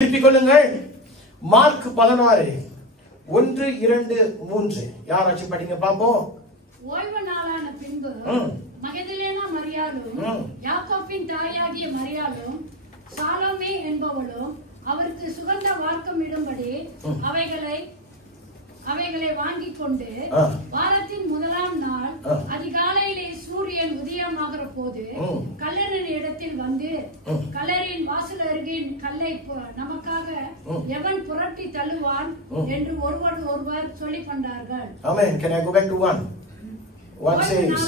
திருப்பிக் கொள்ளுங்கள். மார்க் 16 1 2 3 யாராச்சும் படிங்க பாப்போம். ஓய்வு நாளான பின்பு மகதலேனா மரியாளும் யாக்கோபின் தாயாகிய மரியாளும் சாலோமே என்பவளும் அவருக்கு சுகந்த வார்க்கம் இடும்படி அவைகளை வாங்கிக் கொண்டு வாரத்தின் முதலாம் நாள் அதிகாலையிலே சூரியன் உதயமாகிற போது கல்லறின் இடத்தில் வந்து கல்லறின் வாசல் அருகின் கல்லை நமக்காக எவன் புரட்டி தள்ளுவான் என்று ஒருவர் சொல்லிக் கொண்டார்கள். Amen. Can I go back to one? One says,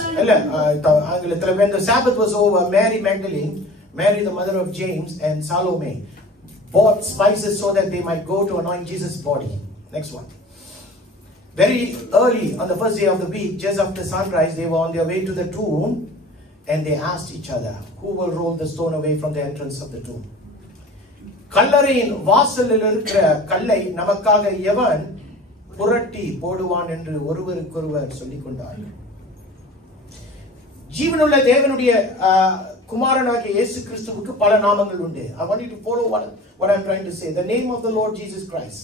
when the Sabbath was over, Mary Magdalene, Mary the mother of James, and Salome bought spices so that they might go to anoint Jesus' body. Next one. Very early on the first day of the week, just after sunrise, they were on their way to the tomb, and they asked each other, who will roll the stone away from the entrance of the tomb? கல்லறையின் வாசலில் இருக்கிற கல்லை நமக்காக எவன் புரட்டி போடுவான் என்று ஒருவருக்கொருவர் சொல்லிக் கொண்டார்கள். ஜீவனுள்ள தேவனுடைய குமாரனாகிய இயேசு கிறிஸ்துவுக்கு பல நாமங்கள் உண்டு. I want you to follow what I'm trying to say. The name of the Lord Jesus Christ.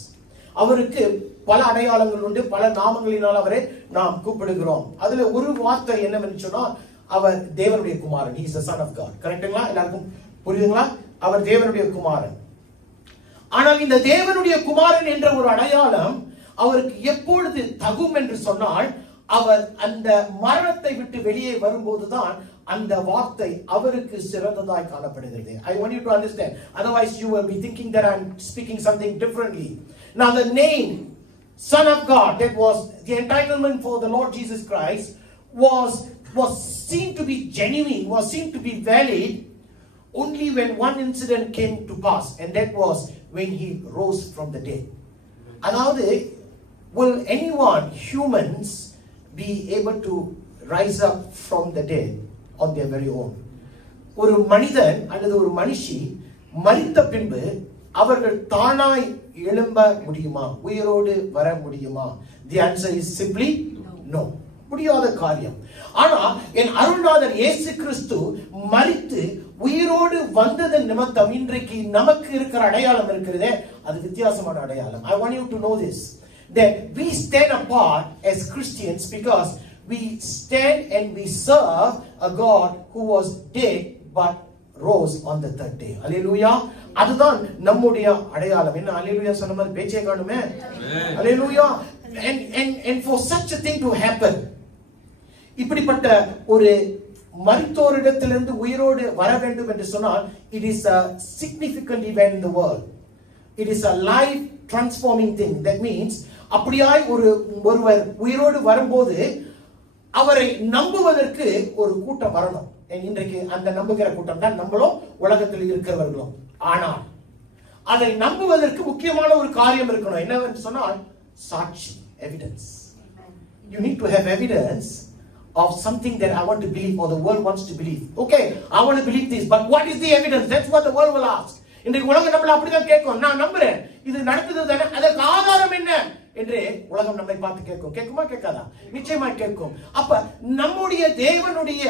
அவருக்கு பல அடையாளங்கள் உண்டு, பல நாமங்களினால் அவரை நாம் கூப்பிடுகிறோம். அதுல ஒரு வார்த்தை என்னவென்று சொன்னால், அவர் தேவனுடைய குமாரன். He is the son of God. கரெக்ட்டுங்களா? எல்லாருக்கும் புரியுதுங்களா? அவர் தேவனுடைய குமாரன். ஆனால் இந்த தேவனுடைய குமாரன் என்ற ஒரு அடையாளம் அவருக்கு எப்பொழுது தகும் என்று சொன்னால், அவர் அந்த மரணத்தை விட்டு வெளியே வரும்போதுதான் அந்த வார்த்தை அவருக்கு சிறந்ததாய் காணப்படுகிறது. I want you to understand. Otherwise you will be thinking that I'm speaking something differently. Now the name Son of God, that was the entitlement for the Lord Jesus Christ, was seen to be genuine, was seen to be valid only when one incident came to pass, and that was when he rose from the dead. Adavadhu, will anyone, humans, be able to rise up from the dead on their very own? ஒரு மனிதன் அல்லது ஒரு மனுஷி மரித்த பின்பு அவர்கள் தானாய் எழும்ப முடியுமா? உயிரோடு வர முடியுமா? The answer is simply no. முடியாத காரியம். ஆனா என் அருள்நாதர் இயேசு கிறிஸ்து மரித்து உயிரோடு வந்ததன் நிமித்தம் இன்றைக்கு நமக்கு இருக்கிற அடையாளம் இருக்கிறதே, அது வித்தியாசமான அடையாளம். I want you to know this, that we stand apart as Christians because we stand and we serve a God who was dead but rose on the third day. Hallelujah. அதுதான் நம்முடைய அடையாளம். என்ன ஹalleluya சொன்ன மாதிரி பேச்சே காணுமே. Hallelujah. And for such a thing to happen, இப்படிப்பட்ட ஒரு மரித்தோரிடத்திலிருந்து உயிரோடு வர வேண்டும் என்று சொன்னால், it is a significant event in the world. It is a life transforming thing. That means அப்படியாய் ஒருவர் உயிரோடு வரும்போது அவரை நம்புவதற்கு ஒரு கூட்டம் வரணும். இன்றைக்கு அந்த நம்புகிற கூட்டம் தான் நம்மளும் உலகத்தில் இருக்கிறவர்களும். ஆனால் அதை நம்புவதற்கு முக்கியமான ஒரு காரியம் இருக்கணும். என்னவென்று சொன்னால் சாட்சி, evidence. You need to have evidence of something that I want to believe or the world wants to believe. Okay, I want to believe this, but what is the evidence? That's what the world will ask. இன்றைக்கு உலகம் நம்மள அப்படிதான் கேட்கும். நான் நம்புறேன், இது நடக்குது தானே, அதற்கு ஆதாரம் என்ன என்று உலகம் நம்மை பார்த்து கேட்கும். கேட்குமா கேட்காதா? நிச்சயமா கேட்கும். அப்ப நம்முடைய தேவனுடைய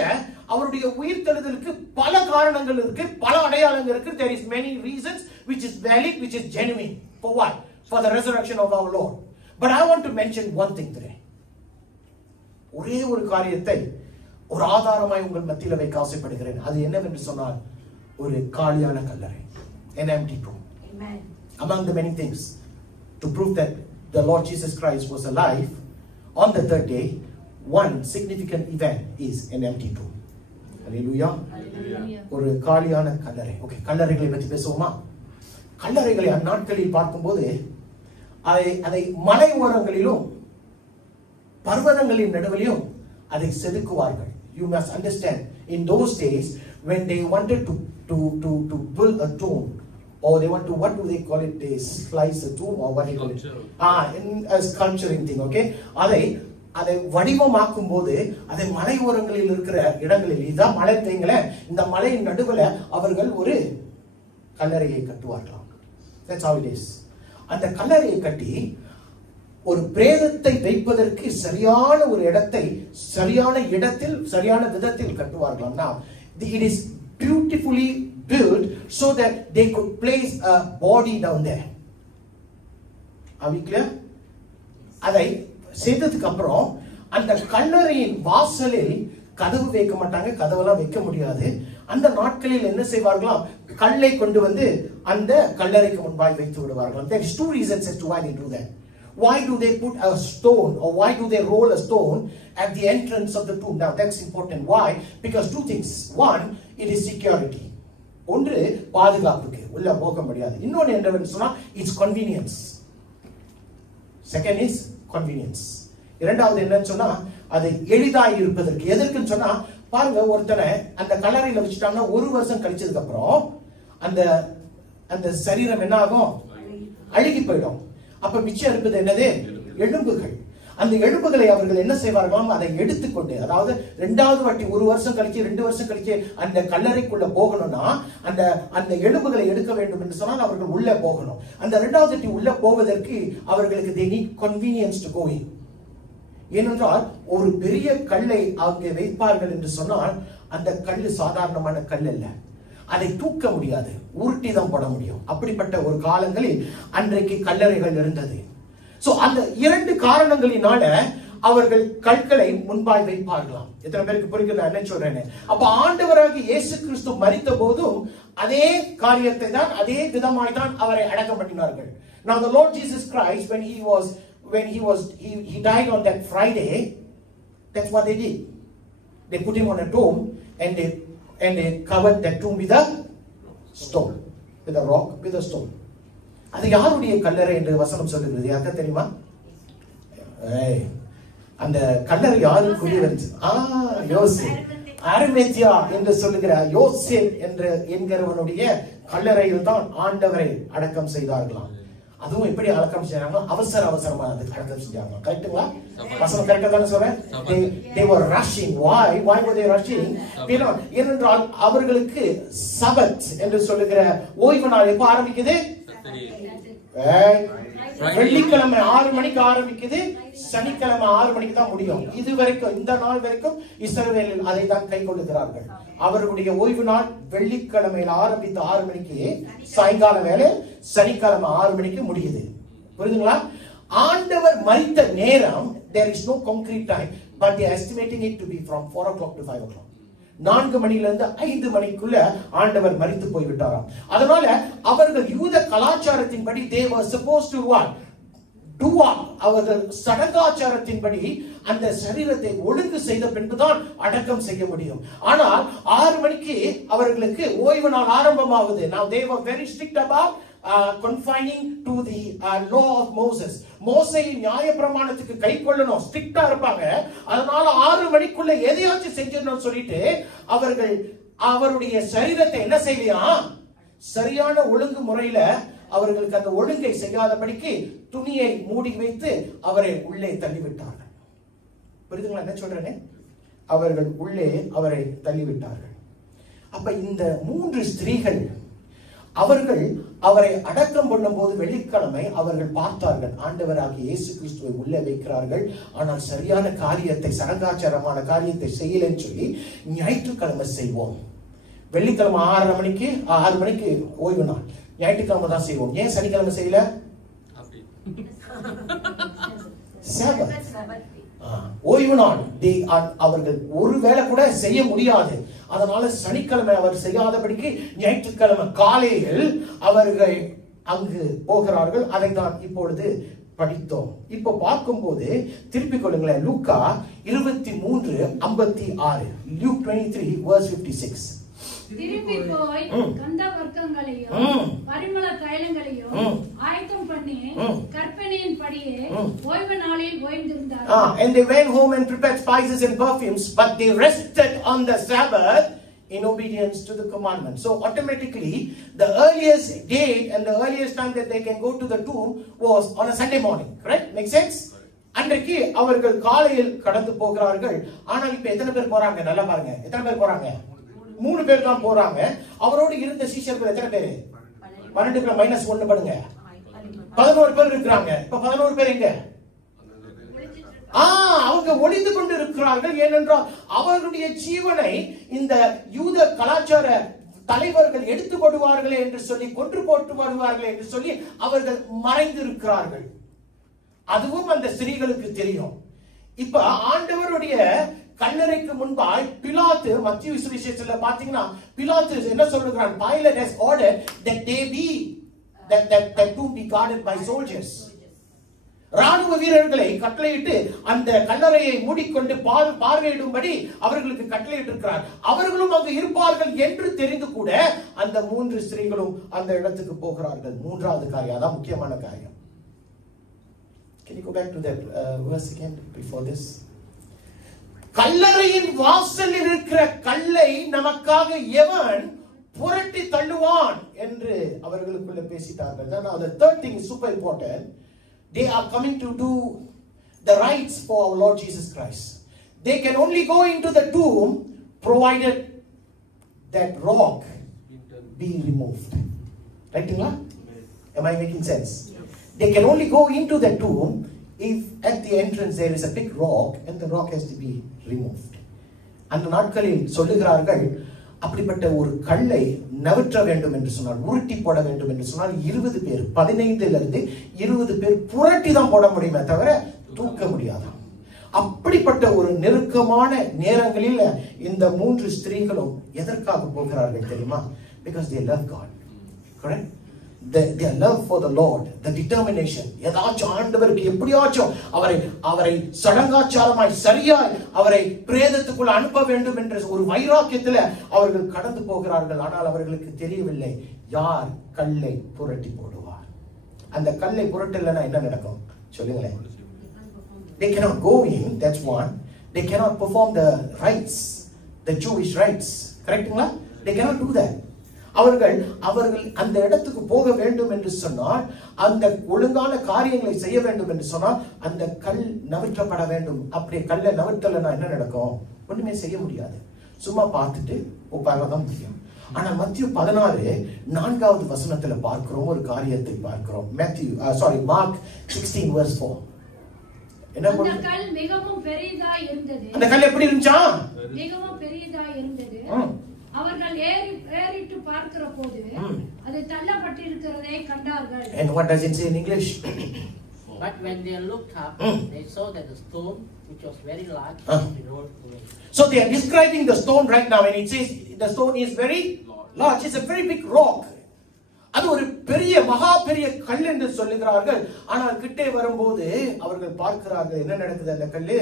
அவருடைய உயிர்த்தெழுதலுக்கு பல காரணங்கள் இருக்கு, பல அடையாளங்கள் இருக்கு. There is many reasons which is valid, which is genuine. For what? For the resurrection of our Lord. But I want to mention one thing today. ஒரே ஒரு காரியத்தை ஒரு ஆதாரமாய் உங்கள் மத்தியில் வைக்க ஆசைப்படுகிறேன். அது என்னவென்று சொன்னால், ஒரு காலியான கல்லறை, an empty tomb. Amen. Among the many things to prove that the Lord Jesus Christ was alive on the third day, one significant event is an empty tomb. Hallelujah. ஒரு காலியான கல்லறை. ஓகே, கல்லறைகளை பற்றி பேசுவோமா? கல்லறைகளை அந்நாட்களில் பார்க்கும்போது அதை மலை ஓரங்களிலும் பர்வதங்களின் நடுவிலும் அதை செதுக்குவார்கள். You must understand, in those days when they wanted to build a tomb, or they want to, what do they call it, they slice a tomb or what do you call it? In a sculpturing thing. Okay, அதை வடிவமாக்கும் போது அதை மலை ஓரங்களில் இருக்கிற இடங்களில், இதான் மலை தேங்கல, இந்த மலையின் நடுவில் அவர்கள் ஒரு கல்லறையை கட்டுவார்களாம். That's how it is. அந்த கல்லறையை கட்டி ஒரு பிரேதத்தை வைப்பதற்கு சரியான ஒரு இடத்தை சரியான இடத்தில் சரியான விதத்தில் கட்டுவார்களாம். Now it is beautifully built so that they could place a body down there. Are we clear? அதை செய்ததுக்கு அப்புறம் அந்த கல்லறையின் வாசலில் கதவு வைக்க மாட்டாங்க, கதவெல்லாம் வைக்க முடியாது. அந்த நாட்களில் என்ன செய்வார்களாம், கல்லை கொண்டு வந்து அந்த கல்லறைக்கு முன்பாய் வைத்து விடுவார்களாம். There is two reasons as to why they do that. Why do they put a stone, or why do they roll a stone at the entrance of the tomb? Now that's important. Why? Because two things. One, it is security. ஒன்று பாதுகாப்புக்கு, உள்ள போக முடியாது. இன்னொன்று என்னவென்று சொன்னா it's convenience. Second is convenience. இரண்டாவது என்னன்னு சொன்னா அது எளிதாய் இருப்பதற்கு. எதற்குன்னு சொன்னா பாருங்க, ஒருத்தனை அந்த கல்லறையில வச்சுட்டாங்கன்னா ஒரு வருஷம் கழிச்சதுக்கு அப்புறம் அந்த அந்த சரீரம் என்ன ஆகும், அழுகி போயிடும். அப்ப மிச்சம் இருப்பது என்னது, எலும்புகள். அந்த எலும்புகளை அவர்கள் என்ன செய்வார்களாம், அதை எடுத்துக்கொண்டு, அதாவது ரெண்டாவது வாட்டி ஒரு வருஷம் கழிச்சு 2 வருஷம் கழிச்சு அந்த கல்லறைக்குள்ள போகணும்னா அந்த அந்த எலும்புகளை எடுக்க வேண்டும் என்று சொன்னால் அவர்கள் உள்ள போகணும். அந்த ரெண்டாவது வாட்டி உள்ள போவதற்கு அவர்களுக்கு they need convenience to go in. ஏனென்றால் ஒரு பெரிய கல்லை அங்கே வைப்பார்கள் என்று சொன்னால் அந்த கல்லு சாதாரணமான கல் அல்ல, அதை தூக்க முடியாது, உருட்டி தான் போட முடியும். அப்படிப்பட்ட ஒரு காலங்களில் அன்றைக்கு கல்லறைகள் இருந்தது. சோ அந்த இரண்டு காரணங்களினால அவர்கள் கற்களை முன்பாய் வைப்பார்களாம். எத்தனை பேருக்கு புரியுது என்ன சொல்றேன்னு? அப்ப ஆண்டவராகிய இயேசு கிறிஸ்து மரித்த போதும் அதே காரியத்தை தான், அதே விதமாய் தான் அவரை அடக்கம் பண்ணினார்கள். Now the Lord Jesus Christ, when he died on that Friday, that's what they did. They put him on a tomb and they covered that tomb with a stone, with a rock, with a stone. அது யாருடைய கல்லறை என்று வசனம் சொல்லுகிறது? யாருக்கா தெரியுமா? அந்த கல்லறை யாருக்குரிய வருது? யோசேப், அரிமேத்தியா என்று சொல்லுகிற யோசேப் என்கிறவனுடைய கல்லறையில் தான் ஆண்டவரை அடக்கம் செய்தார்களாம். அதுவும் எப்படி அடக்கம் செய்யறாங்க, அவசரமா அடக்கம் செஞ்சாங்க. கரெக்ட்டுங்களா? வசனம் கரெக்டா தானே சொல்றேன்? they were rushing. why were they rushing? ஏனென்றால் அவர்களுக்கு சபத் என்று சொல்லுகிற ஓய்வு நாள் எப்ப ஆரம்பிக்குது? வெள்ளிக்கிழமை 6 மணிக்கு ஆரம்பிக்குது, சனிக்கிழமை 6 மணிக்கு தான் முடியும். இது வரைக்கும், இந்த நாள் வரைக்கும் இஸ்ரவேலில் அதை தான் கை கொள்ளுகிறார்கள். அவர்களுடைய ஓய்வு நாள் வெள்ளிக்கிழமையில் ஆரம்பித்து 6 மணிக்கு சாயங்கால வேலை, சனிக்கிழமை 6 மணிக்கு முடியுது. புரியுதுங்களா? ஆண்டவர் மரித்த நேரம் there is no concrete time, but they are estimating it to be from 4 o'clock to 5 o'clock. 4 மணியிலிருந்து 5 மணிக்குள்ள ஆண்டவர் மரித்து போய்விட்டாராம். அதனால அவர்கள் யூத கலாச்சாரத்தின்படி they were supposed to what? Do what? அவர்கள் சடங்காச்சாரத்தின்படி அந்த சரீரத்தை ஒழுங்கு செய்த பின்புதான் அடக்கம் செய்ய முடியும். ஆனால் 6 மணிக்கு அவர்களுக்கு ஓய்வு நாள் ஆரம்பமாகுது. Now they were very strict about confining to the law of Moses. மோசேயின் நியாயப்பிரமாணத்துக்கு கை கொள்ளணும், ஸ்ட்ரிக்ட்டா இருப்பாங்க. அதனால 6 மணிக்குள்ள எதையாச்சும் செஞ்சிடணும் சொல்லிட்டு அவர்கள் அவருடைய சரீரத்தை என்ன செய்யலையா, சரியான ஒழுங்கு முறையில அவர்களுக்கு அந்த ஒழுங்கை செய்யாதபடிக்கு துணியை மூடி வைத்து அவரை உள்ளே தள்ளிவிட்டார்கள். புரியுதுங்களா என்ன சொல்றேன்னு? அவர்கள் உள்ளே அவரை தள்ளிவிட்டார்கள். அப்ப இந்த 3 ஸ்திரீகள் அவர்கள் அவரை அடக்கம் பண்ணும் போது வெள்ளிக்கிழமை அவர்கள் பார்த்தார்கள், ஆண்டவராகிய இயேசு கிறிஸ்துவை உள்ளே வைக்கிறார்கள், ஆனால் சரியான காரியத்தை, சடங்காச்சாரமான காரியத்தை செய்யலன்னு சொல்லி ஞாயிற்றுக்கிழமை செய்வோம். வெள்ளிக்கிழமை 6 மணிக்கு ஓய்வு நாள், ஞாயிற்றுக்கிழமை தான் செய்வோம். ஏன் சனிக்கிழமை செய்யல? ஓய்வு நாள் அவர்கள் ஒரு வேளை கூட செய்ய முடியாது. அதனால சனிக்கிழமை அவர் செய்யாதபடிக்கு ஞாயிற்றுக்கிழமை காலையில் அவர்கள் அங்கு போகிறார்கள். அதை தான் இப்பொழுது படித்தோம். இப்போ பார்க்கும்போது திருப்பிக் கொள்ளுங்களேன், லூக்கா 23:56. Luke 23:56. திருப்பி போய் கந்த வர்க்கங்களையும் பரிமள தைலங்களையும் ஆயத்தம் பண்ணி கற்பனையின் படியே ஓய்வு நாளில் ஓய்ந்திருந்தார்கள். And they went home and prepared spices and perfumes, but they rested on the Sabbath in obedience to the commandment. So automatically the earliest date and the earliest time that they can go to the tomb was on a Sunday morning. Correct? Make sense? அன்றைக்கு அவர்கள் காலையில் கடந்து போகிறார்கள். ஆனால் இப்ப எத்தனை பேர் போறாங்க? நல்லா பாருங்க, எத்தனை பேர் போறாங்க? 3 பேர் தான் போறாங்க. அவரோடு இருந்த சீஷர்கள் எத்தனை பேரு? 12 -1 பண்ணுங்க, 11 பேர் இருக்கிறாங்க. இப்ப 11 பேர் எங்க? அவங்க ஒளிந்து கொண்டு இருக்கிறார்கள். ஏனென்றால் அவர்களுடைய ஜீவனை இந்த யூத கலாச்சார தலைவர்கள் எடுத்து போடுவார்களே என்று சொல்லி, கொன்று போட்டு வருவார்களே என்று சொல்லி அவர்கள் மறைந்திருக்கிறார்கள். அதுவும் அந்த ஸ்திரீகளுக்கு தெரியும். இப்ப ஆண்டவருடைய கல்லறைக்கு முன்பாய் பிலாத்து, மத்தேயு சுவிசேஷத்துல பாத்தீங்கன்னா பிலாத்து என்ன சொல்றான்? Pilate has ordered that they be that tomb be guarded by soldiers. ராணுவ வீரர்களை கட்டளையிட்டு அந்த கல்லறையை மூடிக்கொண்டு பார்வையிடும்படி அவர்களுக்கு கட்டளையிட்டு இருக்கிறார். அவர்களும் அங்கு இருப்பார்கள் என்று தெரிந்து கூட அந்த 3 ஸ்திரீகளும் அந்த இடத்துக்கு போகிறார்கள். மூன்றாவது காரியம், அதான் முக்கியமான காரியம். Can you go back to that verse again before this? கல்லறையின் வாசலில் இருக்கிற கல்லை நமக்காக எவன் புரட்டி தள்ளுவான் என்று அவர்களுக்குள்ள பேசிட்டார்கள். Now the third thing is super important. They are coming to do the rites for our Lord Jesus Christ. They can only go into the tomb provided that rock be removed. Right? Am I making sense? They can only go into the tomb if at the entrance there is a big rock and the rock has to be removed. அந்த நாட்களில் சொல்லுகிறார்கள், அப்படிப்பட்ட ஒரு கல்லை நவற்ற வேண்டும் என்று சொன்னால், உருட்டி போட வேண்டும் என்று சொன்னால் 20 பேர், 15 இருந்து 20 பேர் புரட்டி தான் போட முடியுமே தவிர தூக்க முடியாதாம். அப்படிப்பட்ட ஒரு நெருக்கமான நேரங்களில் இந்த 3 ஸ்திரீகளும் எதற்காக போகிறார்கள் தெரியுமா? Because they love God. Correct? Their love for the Lord, the determination. ஏதாச்சும் ஆண்டவருக்கு எப்படியாச்சும் அவரை சடங்காச்சாரமாய் சரியாய் அவரை பிரேதத்துக்குள் அனுப்ப வேண்டும் என்ற ஒரு வைராக்கியத்தில் அவர்கள் கடந்து போகிறார்கள். ஆனால் அவர்களுக்கு தெரியவில்லை யார் கல்லை புரட்டி போடுவார். அந்த கல்லை புரட்டலைன்னா என்ன நடக்கும் சொல்லுங்களேன்? They cannot go in, that's one. They cannot perform the rites, the Jewish rites. Correctங்களா? They cannot do that. அவர்கள் அந்த இடத்துக்கு போக வேண்டும் என்று சொன்னால், அந்த ஒழுங்கான காரியங்களை செய்ய வேண்டும் என்று சொன்னால் அந்த கல் நவற்றப்பட வேண்டும். அப்படியே கல்லை நவற்றலைன்னா என்ன நடக்கும்? ஒண்ணுமே செய்ய முடியாது. சும்மா பார்த்துட்டு உட்காரதான் முடியும். ஆனா மத்திய 16 4வது வசனத்துல பார்க்கிறோம் ஒரு காரியத்தை பார்க்கிறோம். Mark 16 verse 4. என்ன அந்த கல் மிகவும் பெரியதாய் இருந்தது. அந்த கல் எப்படி இருந்துச்சா? மிகவும் பெரியதாய் இருந்தது. அவர்கள் ஏறிட்டு பார்க்கிறபோது அது தள்ளப்பட்டிருக்கிறதை கண்டார்கள். And what does it say in English? But when they looked up, they saw that the stone, which was very large, rolled away. So they are describing the stone right now, and it says the stone is very large. It's a very big rock. அது ஒரு பெரிய மகா பெரிய கல் என்று சொல்லுகிறார்கள். ஆனால் கிட்டே வரும்போது அவர்கள் பார்க்கிறார்கள் என்ன நடக்குது? அந்த கல்லு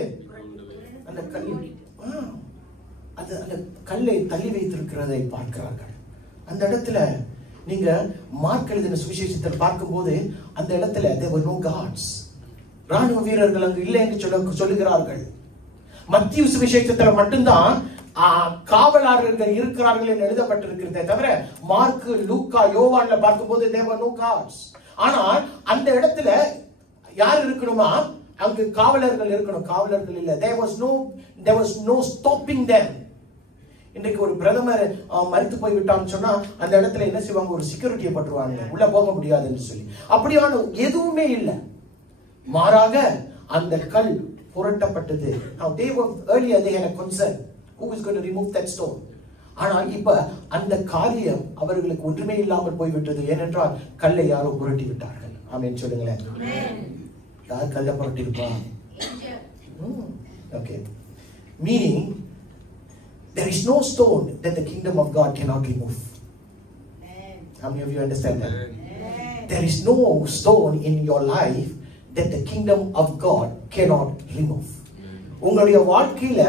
அந்த கல்லை தள்ளி வைத்திருக்கிறதை பார்க்கிறார்கள். அந்த இடத்துல நீங்க மார்க் எழுதின சுவிசேஷத்தில் பார்க்கும்போது அந்த இடத்துல there were no guards. ராணுவ வீரர்கள் அங்கு இல்லை என்று சொல்லுகிறார்கள். மத்தேயு சுவிசேஷத்தில் மட்டும்தான் காவலாளர்கள் இருக்கிறார்கள் என்று எழுதப்பட்டிருக்கிறதே தவிர மார்க், லூக்கா, யோவான்ல பார்க்கும்போது there were no guards. ஆனால் அந்த இடத்துல யார் இருக்கணுமா? அங்கு காவலர்கள் இருக்கணும். காவலர்கள் இல்ல. there was no stopping them. இன்றைக்கு ஒரு பிரதமர் மரித்து போய் விட்டான்னு சொன்னா அந்த இடத்துல என்ன செய்வாங்க? ஒரு செக்யூரிட்டியை பட்டுருவாங்க, உள்ள போக முடியாதுன்னு சொல்லி. அப்படியான எதுவுமே இல்லை. மாறாக அந்த கல் புரட்டப்பட்டது. Now earlier they had a concern who is going to remove that stone. ஆனால் இப்ப அந்த காரியம் அவர்களுக்கு ஒன்றுமே இல்லாமல் போய்விட்டது. ஏனென்றால் கல்லை யாரோ புரட்டி விட்டார்கள். ஆமென் சொல்லுங்களேன். யார் கல்லை புரட்டி இருப்பா? Okay. Meaning there is no stone that the kingdom of God cannot remove. How many of you understand that? There is no stone in your life that the kingdom of God cannot remove. உங்களுடைய வாழ்க்கையில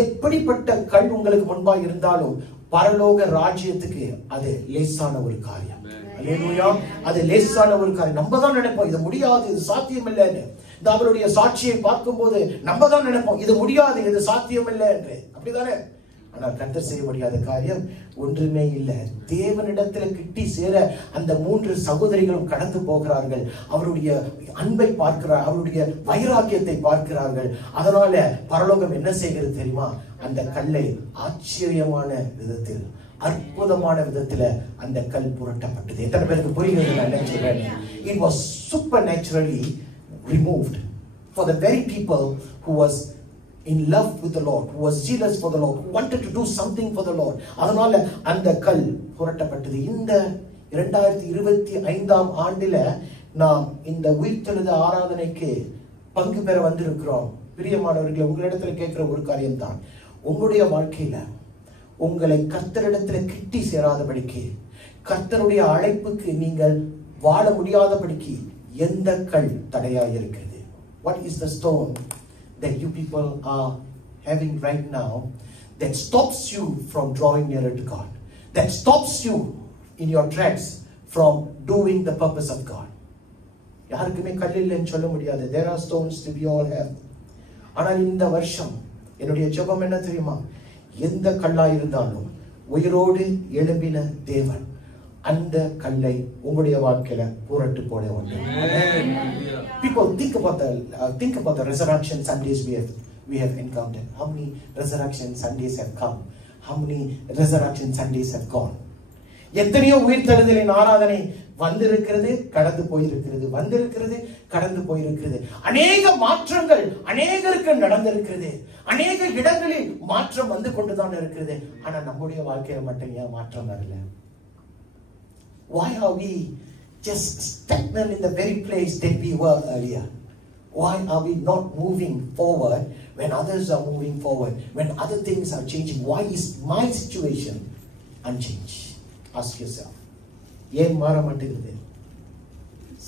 எப்படிப்பட்ட கல் உங்களுக்கு முன்பா இருந்தாலும் பரலோக ராஜ்யத்துக்கு அது லேசான ஒரு காரியம். அல்லேலூயா. அது லேசான ஒரு காரியம். நம்ம தான் நினைப்போம் இது முடியாது, இது சாத்தியம் இல்லைன்னு. அவருடைய சாட்சியை பார்க்கும்போது நம்ம தான் நினைப்போம் இது முடியாது, இது சாத்தியம் இல்லை என்று. அப்படிதானே? ஆனால் கர்த்தர் செய்ய முடியாத காரியம் ஒன்றுமே இல்லை. தேவனிடத்துல கிட்டி சேர அந்த 3 சகோதரிகளும் கடந்து போகிறார்கள். அவருடைய அன்பை பார்க்கிறார், அவருடைய வைராக்கியத்தை பார்க்கிறார்கள். அதனால பரலோகம் என்ன செய்கிறது தெரியுமா? அந்த கல்லை ஆச்சரியமான விதத்தில், அற்புதமான விதத்துல அந்த கல் புரட்டப்பட்டது. எத்தனை பேருக்கு புரிகிறது நான் என்ன சொல்றேன்? It was supernaturally removed for the very people who was in love with the Lord, who was zealous for the Lord, who wanted to do something for the Lord. அதனால அந்த கல் புரட்டப்பட்டது. இந்த 2025 ஆண்டில நாம் இந்த உயிர்த்தெழுத ஆராதனைக்கு பங்கு பெற வந்திருக்கிறோம். பிரியமானவர்களே, உங்களிடத்துல கேட்கிற ஒரு காரியம் தான், உங்களுடைய வாழ்க்கையில உங்களை கர்த்தரிடத்துல கிட்டி சேராதபடிக்கு, கர்த்தருடைய அழைப்புக்கு நீங்கள் வாழ முடியாதபடிக்கு எந்த கல் தடையாக இருக்கிறது? What is the stone that you people are having right now that stops you from drawing nearer to God, that stops you in your tracks from doing the purpose of God? யாருக்குமே கல் இல்லைன்னு சொல்ல முடியாது. There are stones that we all have. ஆனால் இந்த வருஷம் என்னுடைய ஜெபம் என்ன தெரியுமா? எந்த கல்லா இருந்தாலும் உயிரோடு எழும்பின தேவன் அந்த கல்லை உங்களுடைய வாழ்க்கையில புரட்டு போட வேண்டும். People think about the resurrection Sundays we have encountered. How many resurrection Sundays have come? How many resurrection Sundays have gone? எத்தனையோ உயிர்த்தெழுதலின் ஆராதனை வந்திருக்கிறது, கடந்து போயிருக்கிறது, வந்திருக்கிறது, கடந்து போயிருக்கிறது. அநேக மாற்றங்கள் அநேகருக்கு நடந்திருக்கிறது. அநேக இடங்களில் மாற்றம் வந்து கொண்டுதான் இருக்கிறது. ஆனா நம்முடைய வாழ்க்கையில மட்டும் ஏன் மாற்றம் வரல? Why are we just stagnant in the very place that we were earlier? Why are we not moving forward when others are moving forward, when other things are changing? Why is my situation unchanged? Ask yourself. ஏன் மாற மாட்டேங்குது?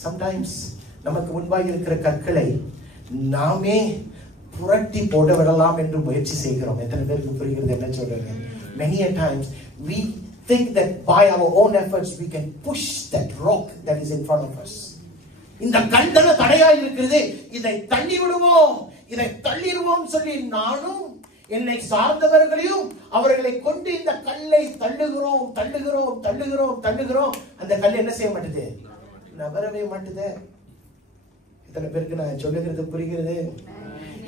Sometimes நமக்கு முன்பாக இருக்கிற கற்களை நாமே புரட்டி போட விடலாம் என்று முயற்சி செய்கிறோம். எத்தனை பேருக்கு புரிகிறது என்ன சொல்றேன்? Many a times we think that by our own efforts we can push that rock that is in front of us. இந்த கண்டன தடையா இருக்கிறது, இதை தள்ளி விடுவோம், இதை தள்ளிடுவோம் சொல்லி நானும் என்னை சார்ந்தவர்களையும் அவர்களை கொண்டு இந்த கல்லை தள்ளுகிறோம் தள்ளுகிறோம் தள்ளுகிறோம் தள்ளுகிறோம். அந்த கல் என்ன செய்ய மாட்டேது? நகரவே மாட்டுது. இத்தனை பேருக்கு நான் சொல்லுகிறது புரிகிறது?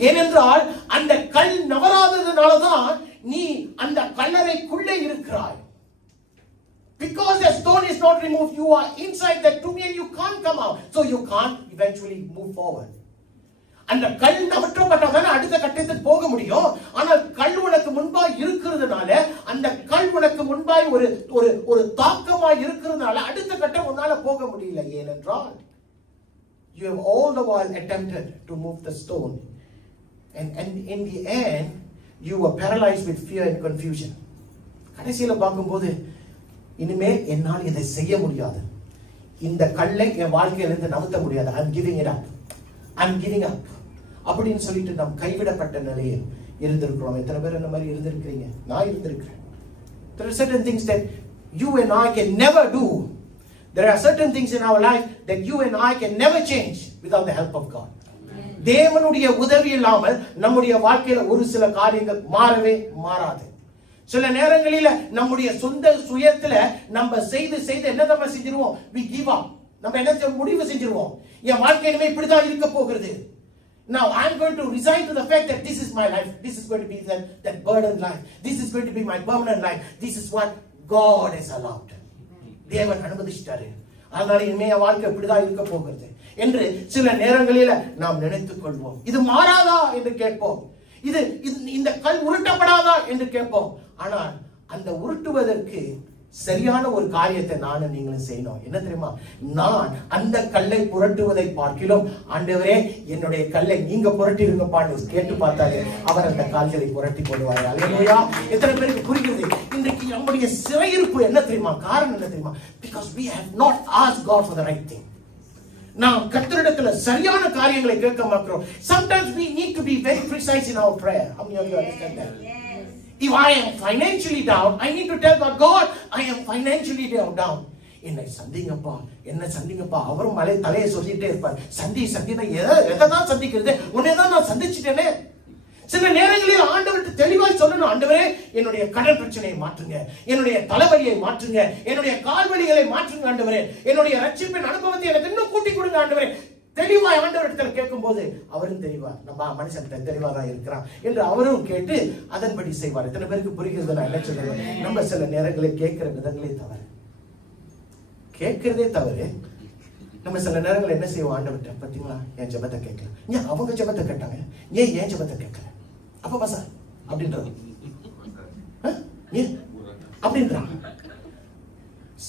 ஏனென்றால் அந்த கல் நவராததுனாலதான் நீ அந்த கல்லறைக்குள்ளே இருக்கிறாய். Because the stone is not removed, you are inside that tomb and you can't come out. So you can't eventually move forward. அந்த கல் நவற்றப்பட்டதான அடுத்த கட்டத்துக்கு போக முடியும். ஆனால் கல் உனக்கு முன்பாய் இருக்கிறதுனால, அந்த கல் உனக்கு முன்பாய் ஒரு தாக்கமாய் இருக்கிறதுனால அடுத்த கட்டம் உன்னால போக முடியல. ஏனென்றால் you have all the while attempted to move the stone and in the end you were paralyzed with fear and confusion. கடைசியில பார்க்கும்போது இனிமேல் என்னால் இதை செய்ய முடியாது, இந்த கல்லை என் வாழ்க்கையிலிருந்து நவுத்த முடியாது, I'm giving it up, I'm giving up அப்படின்னு சொல்லிட்டு நாம் கைவிடப்பட்ட நிலையில் இருந்திருக்கிறோம். எத்தனை பேர் அந்த மாதிரி இருந்திருக்கிறீங்க? நான் இருந்திருக்கிறேன். There are certain things that you and I can never do. There are certain things in our life that you and I can never change without the help of God. தேவனுடைய உதவி இல்லாமல் நம்முடைய வாழ்க்கையில ஒரு சில காரியங்கள் மாறவே மாறாது. சில நேரங்களில நம்முடைய சொந்த சுயத்துல நம்ம செய்து என்ன நம்ம செஞ்சிருவோம்? We give up. நம்ம என்ன முடிவு செஞ்சிருவோம்? என் வாழ்க்கையிலுமே இப்படிதான் இருக்க போகிறது. Now I'm going to resign to the fact that this is my life. This is going to be that burden life. This is going to be my permanent life. This is what God has allowed. தேவன் அனுமதிச்சிட்டாரு. அதனால இனிமே என் வாழ்க்கை இப்படிதான் இருக்க போகிறது என்று சில நேரங்களில நாம் நினைத்துக் கொள்வோம். இது மாறாதா என்று கேட்போம். இது இந்த கல் உருட்டப்படாதா என்று கேட்போம். ஆனால் அந்த உருட்டுவதற்கு சரியான ஒரு காரியத்தை நானும் நீங்களும் செய்யணும். என்ன தெரியுமா? நான் அந்த கல்லை புரட்டுவதை பார்க்கிலும் ஆண்டவரே என்னுடைய கல்லை நீங்க புரட்டிருங்கப்பான்னு கேட்டு பார்த்தாரு. அவர் அந்த கால்களை புரட்டி போடுவாரு. அல்லேலூயா. எத்தனை பேருக்கு புரிகிறது? இன்றைக்கு நம்முடைய சிறையிருப்பு என்ன தெரியுமா? காரணம் என்ன தெரியுமா? Because we have not asked God for the right thing. நாம் கர்த்தரிடத்துல சரியான காரியங்களை கேட்க மாட்டோம். Sometimes we need to be very precise in our prayer. How many of you understand that? If I am financially down, I need to tell God, God, I am financially down. என்னை சந்திங்கப்பா, என்ன சந்திங்கப்பா. அவரும் தலையை சொல்லிட்டே இருப்பார். சந்தினா எதான் சந்திக்கிறது? உன்னைதான் நான் சந்திச்சிட்டேனே. சில நேரங்களில் ஆண்டவர்கிட்ட தெளிவாய் சொல்லணும், ஆண்டவரே என்னுடைய கடன் பிரச்சனையை மாற்றுங்க, என்னுடைய தலைவலியை மாற்றுங்க, என்னுடைய கால்வலிகளை மாற்றுங்க ஆண்டவரே, என்னுடைய ரட்சிப்பின் அனுபவத்தை எனக்கு இன்னும் கூட்டி கொடுங்க ஆண்டவரே. தெளிவாய் ஆண்டவரிடத்தில் கேட்கும் போது அவரும் தெளிவார். நம்ம மனுஷன் தெளிவா தான் இருக்கிறான் என்று அவரும் கேட்டு அதன்படி செய்வார். எத்தனை பேருக்கு புரிகிறது நான் என்ன சொல்றேன்? நம்ம சில நேரங்களில் கேட்கிற விதங்களே தவறு, கேட்கிறதே தவறு. நம்ம சில நேரங்கள் என்ன செய்வோம்? ஆண்டவர்கிட்ட பாத்தீங்களா என் ஜெபத்தை கேட்கல, ஏன் அவங்க ஜெபத்தை கேட்டாங்க, ஏன் ஜெபத்தை கேட்கல? அப்ப பாச அப்படின்றது அப்படின்றான்.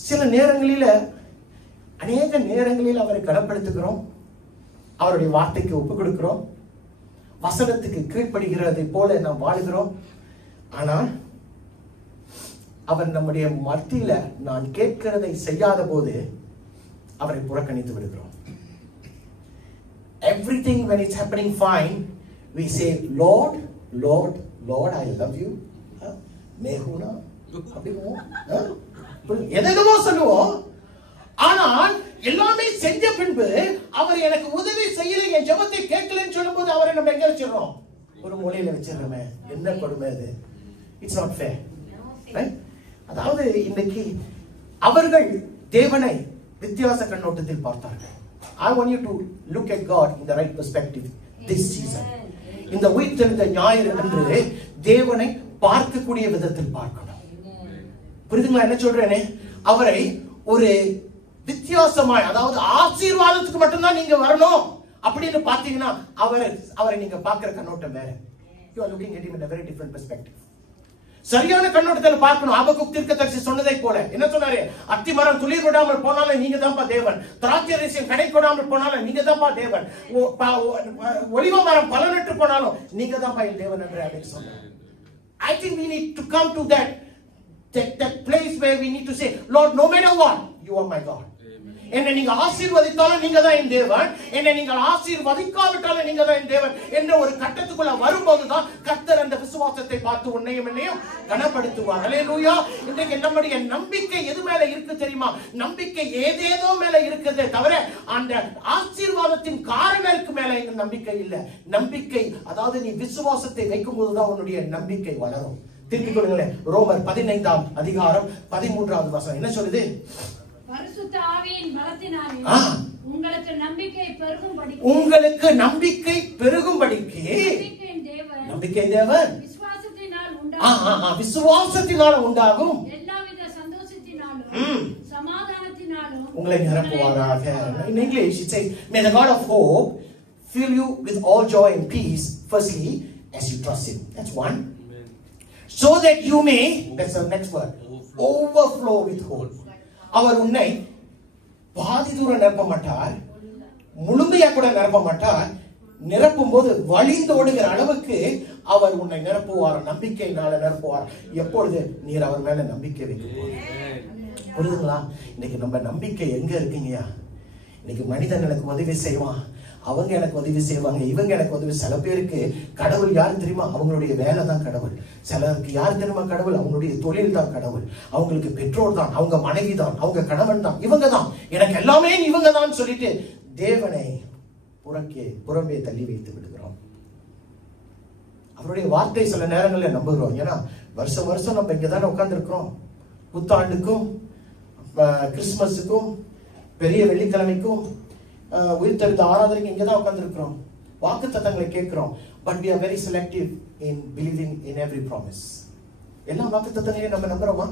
சில நேரங்களில அநேக நேரங்களில் அவரை கனப்படுத்துகிறோம், அவருடைய வார்த்தைக்கு ஒப்பு கொடுக்கிறோம், வசனத்துக்கு கீழ்ப்படுகிறதை போல நாம் வாழுகிறோம். ஆனால் அவர் நம்முடைய மத்தியில நான் கேட்கிறதை செய்யாத போது அவரை புறக்கணித்து விடுகிறோம். Everything when it's happening fine, we say, Lord, Lord, Lord, I love you. Mekunu எதோ சொல்லுவோம். ஆனால் எல்லாமே செஞ்ச பின்பு அவர் எனக்கு உதவி செய்யல, என் ஜெபத்தை கேட்கலன்னு சொல்லும் போது அவரை நம்ம எங்க வச்சிடறோம்? ஒரு மூலையில வச்சிடறோமே. என்ன கொடுமை அது? It's not fair. அதாவது இன்னைக்கு அவர்கள் தேவனை வித்தியாச கண்ணோட்டத்தில் பார்த்தார்கள். I want you to look at God in the right perspective this season. இந்த உயிர்த்தெழுந்த ஞாயிறு அன்று தேவனை பார்க்கக்கூடிய விதத்தில் பார்க்கணும். புரியுதுங்களா என்ன சொல்றேனே? அவரை ஒரு வித்தியாசமாய், அதாவது ஆசீர்வாதத்துக்கு மட்டும்தான் நீங்க வரணும் அப்படின்னு பாத்தீங்கன்னா அவரை நீங்க பார்க்கிற கண்ணோட்டம் வேற. You are looking at him in a very different perspective. சரியான கண்ணோட்டத்தில் பார்க்கணும். ஆபகுக் தீர்க்கதரிசி சொன்னதை போல என்ன சொன்னாரு? அத்தி மரம் துளிர் விடாமல் போனாலும் நீங்க தான்ப்பா தேவன், திராட்சை ரசம் கடை கொடாமல் போனாலும் நீங்க தான்ப்பா தேவன், ஒலிவ மரம் பலனற்று போனாலும் நீங்க தான்ப்பா என் தேவன் என்று அவர் சொன்னார். I think we need to come to that place where we need to say, Lord, no matter what, you are my God. என்னை நீங்க ஆசீர்வதித்தாலும் நீங்க தான் என் தேவன், என்னை நீங்கள் ஆசீர்வதிக்காவிட்டாலும் நீங்க தான் என் தேவன் என்ற ஒரு கட்டத்துக்குள்ள வரும்போதுதான் கர்த்தர் அந்த விசுவாசத்தை பார்த்து உன்னையும் என்னையும் கனப்படுத்துவார். ஹல்லேலூயா. இன்றைக்கு நம்முடைய நம்பிக்கை எது மேல இருக்கு தெரியுமா? நம்பிக்கை ஏதேதோ மேல இருக்குது தவிர அந்த ஆசீர்வாதத்தின் காரணருக்கு மேல எங்க நம்பிக்கை இல்ல. நம்பிக்கை, அதாவது நீ விசுவாசத்தை வைக்கும் போதுதான் உன்னுடைய நம்பிக்கை வளரும். திருப்பிக் கொள்ளுங்களேன். ரோமர் 15ஆம் அதிகாரம் 13ஆவது வசனம் என்ன சொல்லுது? பரிசுத்த ஆவியின் பலத்தினாலே உங்களுக்கு நம்பிக்கை பெருகும்படிக்கு, உங்களுக்கு நம்பிக்கை பெருகும்படிக்கு நம்பிக்கை தேவன் விசுவாசத்தினால் உண்டாகும் எல்லாவித சந்தோஷத்தினாலும் சமாதானத்தினாலும் உங்களை நிரப்புவாராக. In English it says, may the God of hope fill you with all joy and peace, firstly as you trust him. That's one. So that you may, that's the next word, overflow with hope. அவர் உன்னை பாதி தூரம் நிரப்ப மாட்டார், முழுமையா கூட நிரப்ப மாட்டார். நிரப்பும் போது வழிந்தோடுகிற அளவுக்கு அவர் உன்னை நிரப்புவார், நம்பிக்கையினால நிரப்புவார். எப்பொழுது நீர் அவர் மேல நம்பிக்கை வைக்கும். புரியுதுங்களா? இன்னைக்கு நம்ம நம்பிக்கை எங்க இருக்குங்கயா? இன்னைக்கு மனிதன் எனக்கு உதவி செய்வான், அவங்க எனக்கு உதவி செய்வாங்க, இவங்க எனக்கு உதவி. சில பேருக்கு கடவுள் யாரு தெரியுமா? அவங்களுடைய வேலை தான் கடவுள். சிலருக்கு யார் தெரியுமா கடவுள்? அவங்களுடைய தொழில் தான் கடவுள். அவங்களுக்கு பெற்றோர் தான், அவங்க மனைவி தான், அவங்க கணவன் தான், இவங்க தான், எனக்கு எல்லாமே இவங்க தான் சொல்லிட்டு தேவனை புறம்பே தள்ளி வைத்து விடுகிறோம். அவருடைய வார்த்தை சில நேரங்களில் நம்புகிறோம். ஏன்னா வருஷம் வருஷம் நம்ம இங்கதானே உட்கார்ந்து இருக்கிறோம். புத்தாண்டுக்கும் கிறிஸ்துமஸுக்கும் பெரிய வெள்ளிக்கிழமைக்கும் உயிர்த்தெழுந்த ஆராதனைக்கு இங்கதான் உட்கார்ந்து இருக்கிறோம். வாக்கு தத்தங்களை கேட்கிறோம். But we are very selective in believing in every promise. எல்லா வாக்கு தத்தங்களையும் நம்ம நம்புறோமா?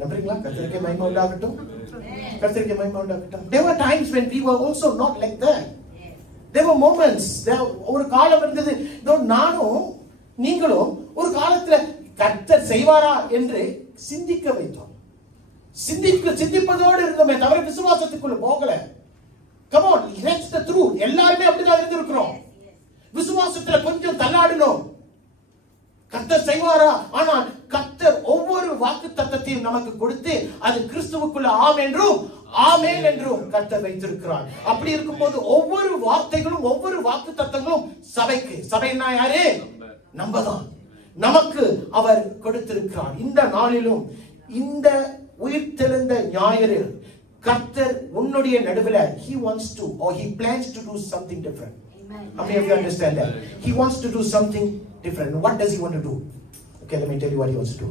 நம்புறீங்களா? கர்த்தருக்கு மகிமை உண்டாகட்டும். கர்த்தருக்கு மகிமை உண்டாகட்டும். There were times when we were also not like that. There were moments. ஒரு காலம் இருந்தது. நானும் நீங்களும் ஒரு காலத்துல கர்த்தர் செய்வாரா என்று சிந்திக்க வைத்தோம். சிந்திப்பதோடு இருந்தோமே தவிர விசுவாசத்துக்குள்ள போகல. Come on, that's the truth. எல்லாருமே அப்படிதான் இருந்திருக்கிறோம். விசுவாசத்துல கொஞ்சம் தள்ளாடினோம். கர்த்தர் செய்வாரா? ஆனால் கர்த்தர் ஒவ்வொரு வாக்கு தத்தத்தையும் நமக்கு கொடுத்து அது கிறிஸ்துவுக்குள்ள ஆம் என்றும் ஆமென் என்றும் கர்த்தர் வைத்திருக்கிறார். அப்படி இருக்கும்போது ஒவ்வொரு வார்த்தைகளும் ஒவ்வொரு வாக்கு தத்தங்களும் சபைக்கு, சபைன்னா யாரு? நம்மதான், நமக்கு அவர் கொடுத்திருக்கிறார். இந்த நாளிலும் இந்த உயிர்த்தெழுந்த ஞாயிறு கர்த்தர் உன்னுடைய நடுவில் he wants to or he plans to do something different. How many of you understand that? He wants to do something different. What does he want to do? Okay, let me tell you what he wants to do.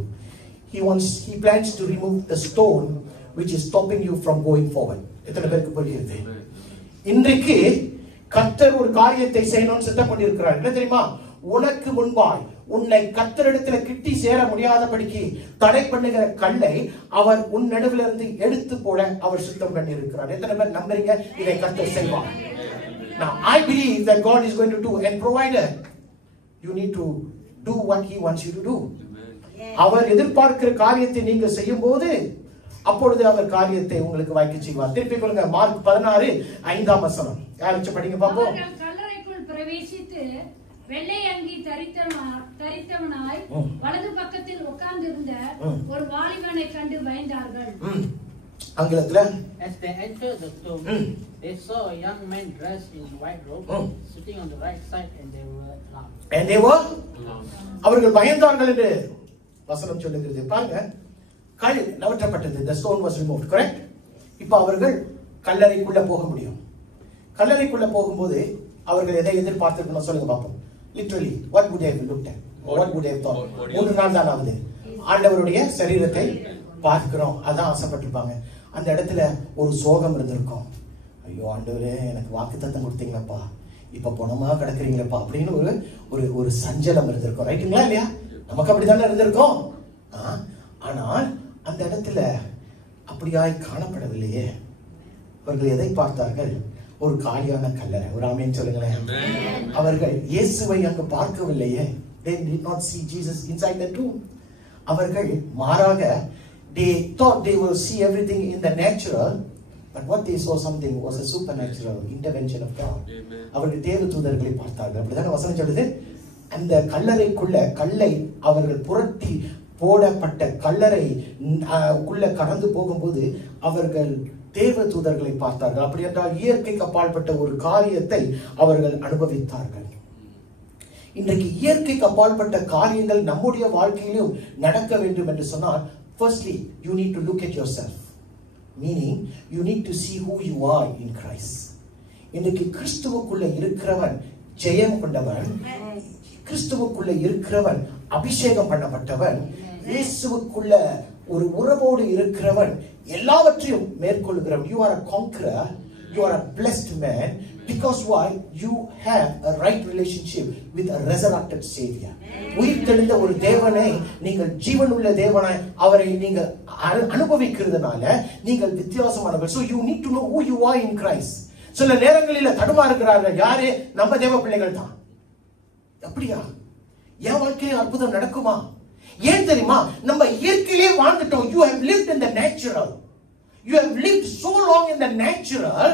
He plans to remove the stone which is stopping you from going forward. எத்தனை பேருக்கு புரியுது? இன்றைக்கு கர்த்தர் ஒரு காரியத்தை செய்யணும்னு சித்தம் பண்ணியிருக்கிறார். என்ன தெரியுமா? உனக்கு முன்பாய் உன்னை கர்த்தரிடத்துல கிட்டி சேர முடியாதபடிக்கு தடை பண்ணுகிற கல்லை அவர் உன் நடுவில் இருந்து எடுத்து போட அவர் சுத்தம் பண்ணி இருக்கிறார். எத்தனை பேர் நம்புறீங்க இதை கர்த்தர் செய்வார்? Now I believe that God is going to do and provide you need to do what he wants you to do. அவர் எதிர்பார்க்கிற காரியத்தை நீங்க செய்யும்போது அப்பொழுது அவர் காரியத்தை உங்களுக்கு வாய்க்க செய்வார். திருப்பி கொள்ளுங்க மார்க் 16:5 யாராச்சும் படிங்க பாப்போம். அவர்கள் கல்லறைக்குள் பிரவேசித்து வெள்ளை அங்கி தரித்தவனாய் வலது பக்கத்தில் உட்கார்ந்திருந்த ஒரு வாலிபனை கண்டு பயந்தார்கள். ஆங்கிலத்துல As they entered the tomb, they saw a young man dressed in white robe sitting on the right side, and they were alarmed. அவர்கள் பயந்தார்கள் என்று வசனம் சொல்லுகிறது. பாருங்க, கல் நவற்றப்பட்டது. The stone was removed, correct? இப்போ அவர்கள் கல்லறைக்குள்ள போக முடியும். கல்லறைக்குள்ள போகும்போது அவர்கள் எதை எதிர்பார்த்திருக்கணும் சொல்லுங்க பாப்போம். Literally, what would they have looked at? What would they have thought? 3 நாள் தான் ஆகுது. ஆண்டவருடைய சரீரத்தை பார்க்கிறோம், அதான் ஆசைப்பட்டிருப்பாங்க. அந்த இடத்துல ஒரு சோகம் இருந்திருக்கும். ஐயோ ஆண்டவரே, எனக்கு வாக்குத்தத்தம் கொடுத்தீங்களப்பா, இப்ப பணமா கிடக்குறீங்களப்பா அப்படின்னு ஒரு சஞ்சலம் இருந்திருக்கும். ரைட்டுங்களா இல்லையா? நமக்கு அப்படித்தானே இருந்திருக்கும். ஆனால் அந்த இடத்துல அப்படியாய் காணப்படவில்லையே. அவர்கள் எதை பார்த்தார்கள்? ஒரு காலியான கல்லறை. ஒரு ஆமென் சொல்லுங்களேன். அவர்கள் இயேசுவை அங்கு பார்க்கவில்லையே. They did not see Jesus inside the tomb. அவர்கள் மாறாக they thought they will see everything in the natural, but what they saw something was a supernatural intervention of God. அவர்கள் தேவ தூதர்களை பார்த்தார்கள். அப்படிதான் வசனம் சொல்லுது. அந்த கல்லறைக்குள்ள கல்லை அவர்கள் புரட்டி போடப்பட்ட கல்லறை உள்ள கடந்து போகும்போது அவர்கள் தேவ தூதர்களை பார்த்தார்கள். அப்படி என்றால் இயற்கைக்கு அப்பாற்பட்ட ஒரு காரியத்தை அவர்கள் அனுபவித்தார்கள். இன்றைக்கு இயற்கைக்கு அப்பாற்பட்ட காரியங்கள் நம்முடைய வாழ்க்கையிலும் நடக்க வேண்டும் என்று சொன்னால், firstly you need to look at yourself, meaning you need to see who you are in Christ. இன்றைக்கு கிறிஸ்துவுக்குள்ள இருக்கிறவன் ஜெயம் கொண்டவன், கிறிஸ்துவுக்குள்ள இருக்கிறவன் அபிஷேகம் பண்ணப்பட்டவன், இயேசுவுக்குள்ள ஒரு உறவோடு இருக்கிறவன் எல்லாவற்றையும் மேற்கொள்கிறவன். You are a conqueror, you are a blessed man, because why? You have a right relationship with a resurrected Savior. உயிர் தெழுந்த ஒரு தேவனை நீங்கள் ஜீவனுள்ள தேவனாய் அவரை நீங்கள் அனுபவிக்கிறதுனால நீங்கள் வித்தியாசமானவர்கள். So you need to know who you are in Christ. சில நேரங்களில் தடுமாறுகிறார்கள். யாரு? நம்ம தேவ பிள்ளைகள் தான். அப்படியா? என் வாழ்க்கையில அற்புதம் நடக்குமா? ஏன் தெரியுமா? நம்ம இயற்கையிலே வாழ்ந்துட்டோம். You have lived in the natural. You have lived so long in the natural.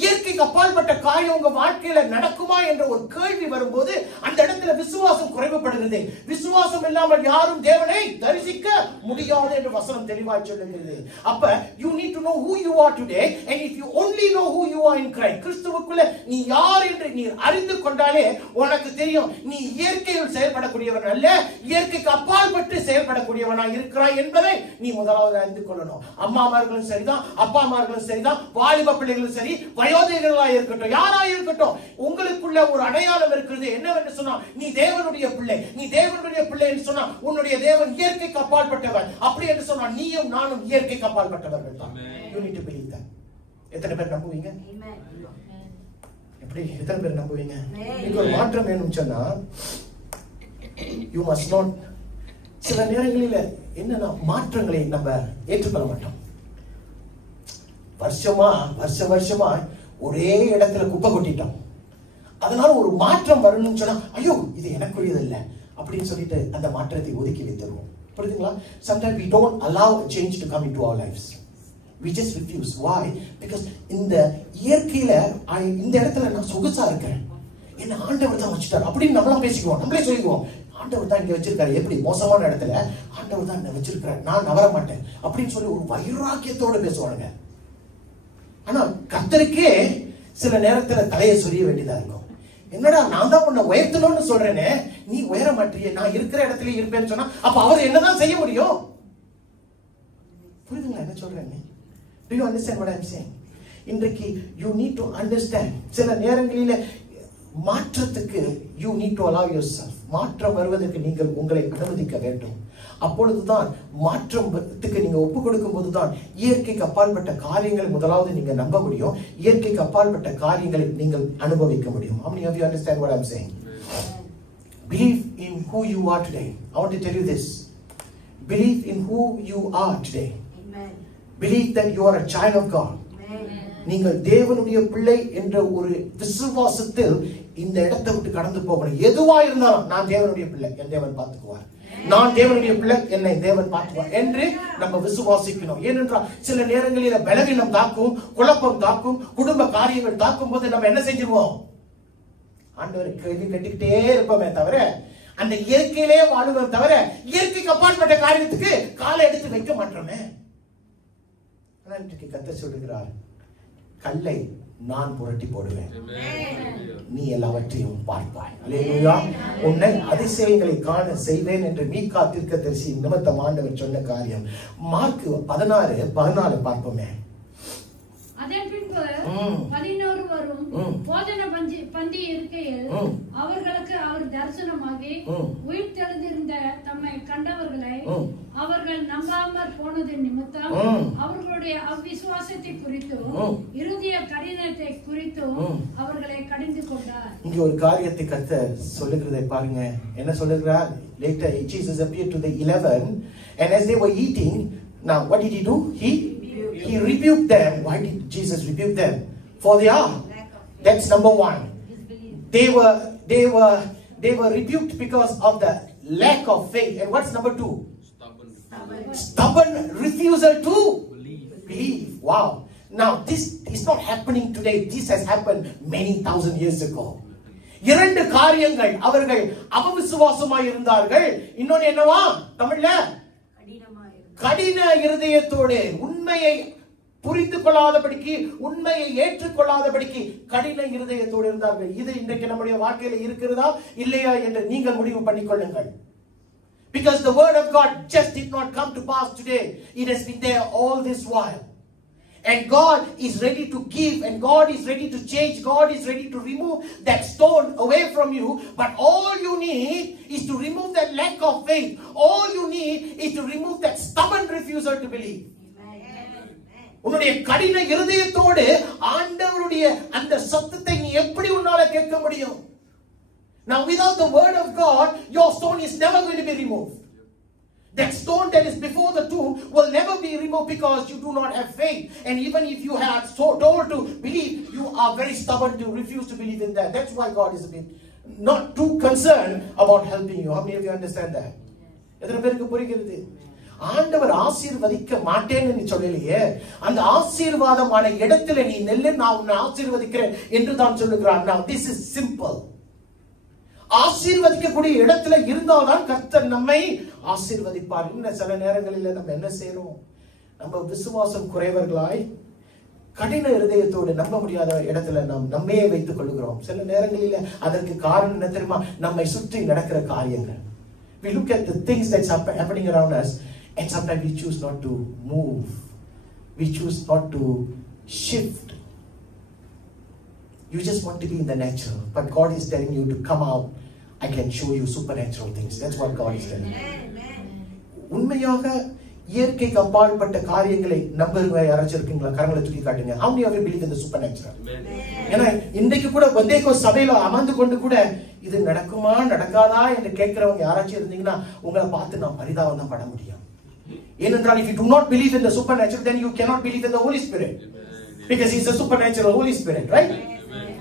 இயற்கைக்கு அப்பாற்பட்ட காரியம் உங்க வாழ்க்கையில நடக்குமா என்ற ஒரு கேள்வி வரும்போது அந்த இடத்துல விசுவாசம் குறைவுபடுகிறது. விசுவாசம் இல்லாமல் யாரும் தேவனை தரிசிக்க முடியாது என்று வசனம் தெளிவாய் சொல்லுகிறது. அப்ப you need to know who you are today, and if you only know who you are in Christ, கிறிஸ்துவுக்குள்ள நீ யார் என்று நீ அறிந்து கொண்டாலே உனக்கு தெரியும் நீ இயற்கையில் செயல்படக்கூடியவன் அல்ல, இயற்கைக்கு அப்பாற்பட்டு செயல்படக்கூடியவனாய் இருக்கிறாய் என்பதை நீ முதலாவது அறிந்து கொள்ளணும். அம்மாமார்களும் சரிதான், அப்பாமார்களும் சரிதான், வாலிப பிள்ளைகளும் சரி, வயோதிகர்களாக இருக்கட்டும், யாராக இருக்கட்டும், உங்களுக்குள்ள ஒரு அடையாளம் இருக்கிறது. என்னவென்று சொன்னா நீ தேவனுடைய பிள்ளை. நீ தேவனுடைய பிள்ளை என்று சொன்னா உன்னுடைய தேவன் இயற்கைக்கு அப்பாற்பட்டவர். அப்படி என்று சொன்னா நீயும் நானும் இயற்கைக்கு அப்பாற்பட்டவர்கள் தான். You need to believe that. எத்தனை பேர் நம்புவீங்க? எப்படி எத்தனை பேர் நம்புவீங்க? இதுக்கு ஒரு மாற்றம் வேணும் சொன்னா you must not. சில நேரங்களில் என்னன்னா மாற்றங்களை நம்ம ஏற்றுக்கொள்ள மாட்டோம். வருஷமா ஒரே இடத்துல குப்பை கொட்டிட்டோம். அதனால ஒரு மாற்றம் வரணும்னு சொன்னா ஐயோ இது எனக்குரியது இல்லை அப்படின்னு சொல்லிட்டு அந்த மாற்றத்தை ஒதுக்கி வைத்துருவோம். புரியுதுங்களா? Sometimes we don't allow a change to come into our lives. We just refuse. Why? Because இந்த இயற்கையில இந்த இடத்துல நான் சொகுசா இருக்கிறேன், என்ன ஆண்டவர் தான் வச்சுட்டார் அப்படின்னு நம்மளாம் பேசிக்குவோம், நம்மளே சொல்லிக்குவோம். ஆண்டவர் தான் இங்க வச்சிருக்காரு. எப்படி மோசமான இடத்துல ஆண்டவர் தான் என்ன வச்சிருக்காரு, நான் நவர மாட்டேன் அப்படின்னு சொல்லி ஒரு வைராக்கியத்தோடு பேசுவானுங்க. ஆனா கர்த்தருக்கே சில நேரத்துல தலையை சொரிய வேண்டியதா இருக்கும். என்னடா நான் தான் உன்னை உயர்த்தணும்னு சொல்றேனே, நீ உயர மாட்டியே, நான் இருக்கிற இடத்துல இருப்பேன்னு சொன்னா அப்ப அவர் என்னதான் செய்ய முடியும்? புரியுதுங்களா என்ன சொல்றேன்னு? Do you understand what I'm saying? இன்றைக்கு you need to understand. சில நேரங்களில மாற்றத்துக்கு you need to allow yourself. மாற்றம் வருவதற்கு நீங்கள் உங்களை அனுமதிக்க வேண்டும். அப்பொழுதுதான் மாற்றத்துக்கு நீங்க ஒப்பு கொடுக்கும் போதுதான் இயற்கைக்கு அப்பாற்பட்ட காரியங்களை முதலாவது நீங்க நம்ப முடியும், இயற்கைக்கு அப்பாற்பட்ட காரியங்களை நீங்கள் அனுபவிக்க முடியும். How many of you understand what I'm saying? Believe in who you are today. I want to tell you this. Believe in who you are today. Amen. Believe that you are a child of God. Amen. நீங்கள் தேவனுடைய பிள்ளை என்ற ஒரு விசுவாசத்தில் இந்த இடத்தை விட்டு கடந்து போகணும். எதுவா இருந்தாலும் நான் தேவனுடைய பிள்ளை, என் தேவன் பார்த்துக்குவார். நான் தேவனுடைய பிள்ளை, என்னை தேவன் பார்த்துக்குவார் என்று நம்ம விசுவாசிக்கணும். ஏனென்றால் சில நேரங்களில் பலவீனம் தாக்கும், குழப்பம் தாக்கும், குடும்ப காரியங்கள் தாக்கும் போது நம்ம என்ன செஞ்சிருவோம்? ஆண்டவரை கேள்வி கட்டிக்கிட்டே இருப்போமே தவிர, அந்த இயற்கையிலே வாழுவோம் தவிர இயற்கைக்கு அப்பாற்பட்ட காரியத்துக்கு காலை எடுத்து வைக்க மாட்டோமே. கர்த்தர் சொல்லுகிறார், கல்லை நான் புரட்டி போடுவேன், நீ எல்லாவற்றையும் பார்ப்பாய். அல்லேலூயா. உன்னை அதிசயங்களை காண செய்வேன் என்று மீகா தீர்க்கதரிசி நிமித்தம் ஆண்டவர் சொன்ன காரியம். மார்க் 16:14 பார்ப்போமே. அதன் பின்பு 11 வரும் போஜன பந்தி இருக்கையில் அவர்களுக்கு அவர் தரிசனமாகி உயிர் தெழுந்திருந்த தம்மை கண்டவர்களை அவர்கள் நம்பாமற் போனது நிமித்தம் அவர்களுடைய அவ்விசுவாசத்தை குறித்தும் இருதய கடினத்தை குறித்தும் அவர்களை கடிந்து கொண்டார். இங்க ஒரு காரியத்தை கர்த்தர் சொல்லுகிறதை பாருங்க. என்ன சொல்லுகிறார்? Later Jesus appeared to the 11 and as they were eating, now what did he do? He rebuked them. Why did Jesus rebuke them? For their that's number one. They were rebuked because of the lack of faith. And what's number two? Stubborn refusal to believe. Wow. Now this is not happening today. This has happened many thousand years ago. இரண்டு காரியங்கள். அவர்கள் அவிசுவாசமாய் இருந்தார்கள். இன்னொன்னு என்னவா? தமிழ்ல கடின இருதயத்தோடு, உண்மையை புரிந்து கொள்ளாதபடிக்கு, உண்மையை ஏற்றுக்கொள்ளாதபடிக்கு கடின இருதயத்தோடு இருந்தார்கள். இது இன்றைக்கு நம்முடைய வாழ்க்கையில இருக்கிறதா இல்லையா என்று நீங்கள் முடிவு பண்ணிக்கொள்ளுங்கள். Because the word of God just did not come to pass today. It has been there all this while. And God is ready to give, and God is ready to change. God is ready to remove that stone away from you. But all you need is to remove that lack of faith. All you need is to remove that stubborn refusal to believe. உன்னுடைய கடின இருதயத்தோடு ஆண்டவருடைய அந்த சத்தத்தை நீ எப்படி உன்னால கேட்க முடியும்? Now without the word of God, your stone is never going to be removed. That stone that is before the tomb will never be removed because you do not have faith. And even if you have so told to believe, you are very stubborn to refuse to believe in that. That's why God is a bit not too concerned about helping you. How many of you understand that? எத்தனை பேருக்கு புரிகிறது? ஆண்டவர் ஆசீர்வதிக்க மாட்டேன்னு நீ சொல்லலையே, அந்த ஆசீர்வாதமான இடத்துல நீ நெல்லு, நான் உன்னை ஆசீர்வதிக்கிறேன் என்று தான் சொல்லுகிறார். Now this is simple. ஆசீர்வதிக்கக்கூடிய இடத்துல இருந்தால்தான் கர்த்தர் நம்மை ஆசீர்வதிப்பார். இன்னும் சில நேரங்களில் நம்ம என்ன செய்யறோம்? நம்ம விசுவாசம் குறைவர்களாய் கடின இருதயத்தோடு நம்ப முடியாத இடத்துல நாம் நம்மையே வைத்துக் கொள்கிறோம். சில நேரங்களில் அதற்கு காரணம் என்ன தெரியுமா? நம்மை சுற்றி நடக்கிற காரியங்கள். We look at the things that's happening around us and sometimes we choose not to move. We choose not to shift. You just want to be in the natural, but God is telling you to come out. I can show you supernatural things. That's what God is telling you. உண்மையாக இயற்கைக்கு அப்பாற்பட்ட காரியங்களை நம்புறவங்க யாராச்சும் இருக்கீங்களா? கரங்களை தூக்கி காட்டுங்க. How many of you believe in the supernatural? ஏன்னா இன்றைக்கு கூட பந்தேகோ சபையில அமர்ந்து கொண்டு கூட இது நடக்குமா நடக்காதா என்று கேட்கிறவங்க யாராச்சும் இருந்தீங்கன்னா உங்களை பார்த்து நான் பரிதாபம் தான் பட முடியும். ஏனென்றால் if you do not believe in the supernatural, then you cannot believe in the Holy Spirit, because he is a supernatural Holy Spirit, right?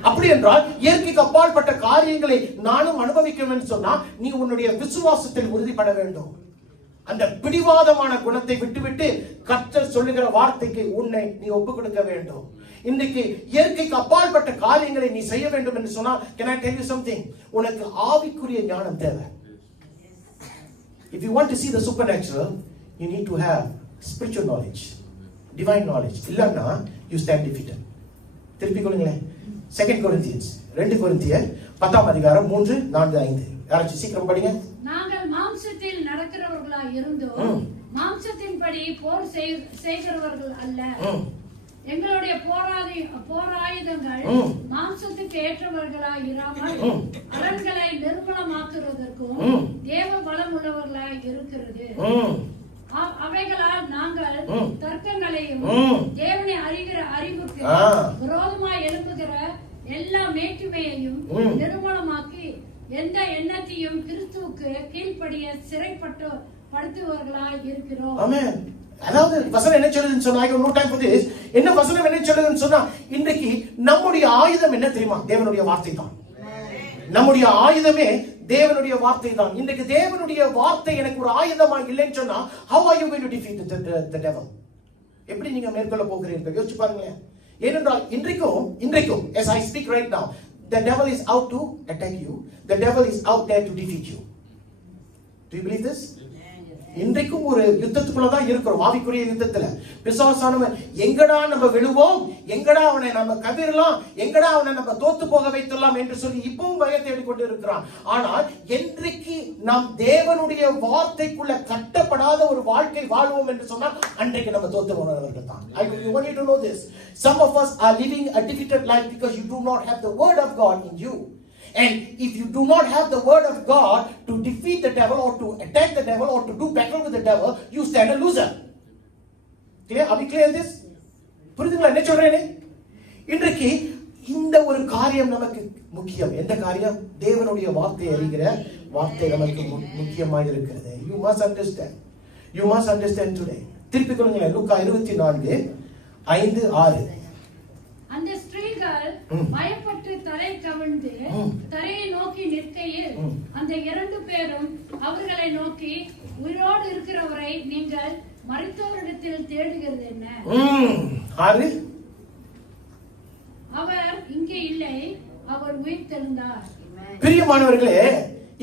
அப்படி என்றால் இயற்கைக்கு அப்பாற்பட்ட காரியங்களை நானும் அனுபவிக்கணும்னு சொன்னா நீ உன்னுடைய விசுவாசத்தில் உறுதிப்பட வேண்டும். அந்த பிடிவாதமான குணத்தை விட்டுவிட்டு கர்த்தர் சொல்லுகிற வார்த்தைக்கு உன்னை நீ ஒப்புக் கொடுக்க வேண்டும். இன்றைக்கு இயற்கைக்கு அப்பாற்பட்ட காரியங்களை நீ செய்ய வேண்டும் என்று சொன்னா, can I tell you something? உனக்கு ஆவிக்குரிய ஞானம் தேவை. If you want to see the supernatural, you need to have spiritual knowledge, divine knowledge. இல்லன்னா you stand defeated. திருப்பி கொள்ளுங்களேன். 2 Corinthians 2 கொரிந்தியர் 10:3-4-5. யாராச்சும் சீக்கிரம் படிங்க. நாங்கள் மாம்சத்தில் நடக்கிறவர்களாய் இருந்தோம், மாம்சத்தின்படி போர் செய்கிறவர்கள் அல்ல. எங்களுடைய போராயுதங்கள் மாம்சத்துக்கு ஏற்றவர்களாய் இராமல் அரண்களை நிர்மூலமாக்குவதற்கும் தேவ பலம் உள்ளவர்களாய் இருக்கிறது. அவைகளால் நாங்கள் தர்க்கங்களையும் தேவனை அறிகிற அறிவுக்கு விரோதமாய் எழுப்புகிற எல்லா மேட்டுமையையும் நிர்மூலமாக்கி எந்த எண்ணத்தையும் கிறிஸ்துவுக்கு கீழ்ப்படிய சிறைப்பட்டு படுத்துவர்களாய் இருக்கிறோம். Amen. அதாவது வசனம் என்ன சொல்லுதுன்னு சொன்னா, I have no time for this. என்ன வசனம் என்ன சொல்லுதுன்னு சொன்னா, இன்றைக்கு நம்முடைய ஆயுதம் என்ன தெரியுமா? தேவனுடைய வார்த்தை தான். நம்முடைய ஆயுதமே தேவனுடைய வார்த்தை தான். இன்றைக்கு தேவனுடைய வார்த்தை எனக்கு ஒரு ஆயுதமா இல்லைன்னு சொன்னா, how are you going to defeat the devil? எப்படி நீங்க மேற்கொள்ள போகிறீர்கள் யோசிச்சு பாருங்களேன். ஏனென்றால் இன்றைக்கும் as I speak right now, the devil is out to attack you. The devil is out there to defeat you. Do you believe this? இன்றைக்கும் ஒரு யுத்தத்துக்குள்ள தான் இருக்கிறோம், ஆவிக்குரிய யுத்தத்துல. பிசாசானவன் எங்கடா நம்ம விழுவோம், எங்கடா அவனை நம்ம கவிரலாம், எங்கடா அவனை நம்ம தோத்து போக வைத்துலாம் என்று சொல்லி இப்பவும் பயத்தை எடுத்துக்கொண்டு இருக்கிறான். ஆனால் என்றைக்கு நாம் தேவனுடைய வார்த்தைக்குள்ள கட்டப்படாத ஒரு வாழ்க்கை வாழ்வோம் என்று சொன்னால் அன்றைக்கு நம்ம தோத்து போனவர்கள் தான். I want you to know this. Some of us are living a defeated life because you do not have the word of God in you. And if you do not have the word of God to defeat the devil or to attack the devil or to do battle with the devil, you stand a loser. Clear? Are we clear in this? புரியுதுங்களா என்ன சொல்றேனே? இன்றைக்கு இந்த ஒரு காரியம் நமக்கு முக்கியம். எந்த காரியம்? தேவனுடைய வார்த்தையை அறிகிற வார்த்தை நமக்கு முக்கியமாக இருக்கிறது. You must understand. You must understand today. திருப்பி சொல்லுங்க, லூக்கா 24:5-6. அந்த ஸ்திரீகள் பயப்பட்டு தலை கவிழ்ந்து தரையை நோக்கி நிற்கையில் அந்த 2 பேரும் அவர்களை நோக்கி, உயிரோடு இருக்கிறவரை நீங்கள் மரித்தோரிடத்தில் தேடுகிறது என்ன? அவர் இங்கே இல்லை, அவர் உயிர் தெழுந்தார். பிரியமானவர்களே,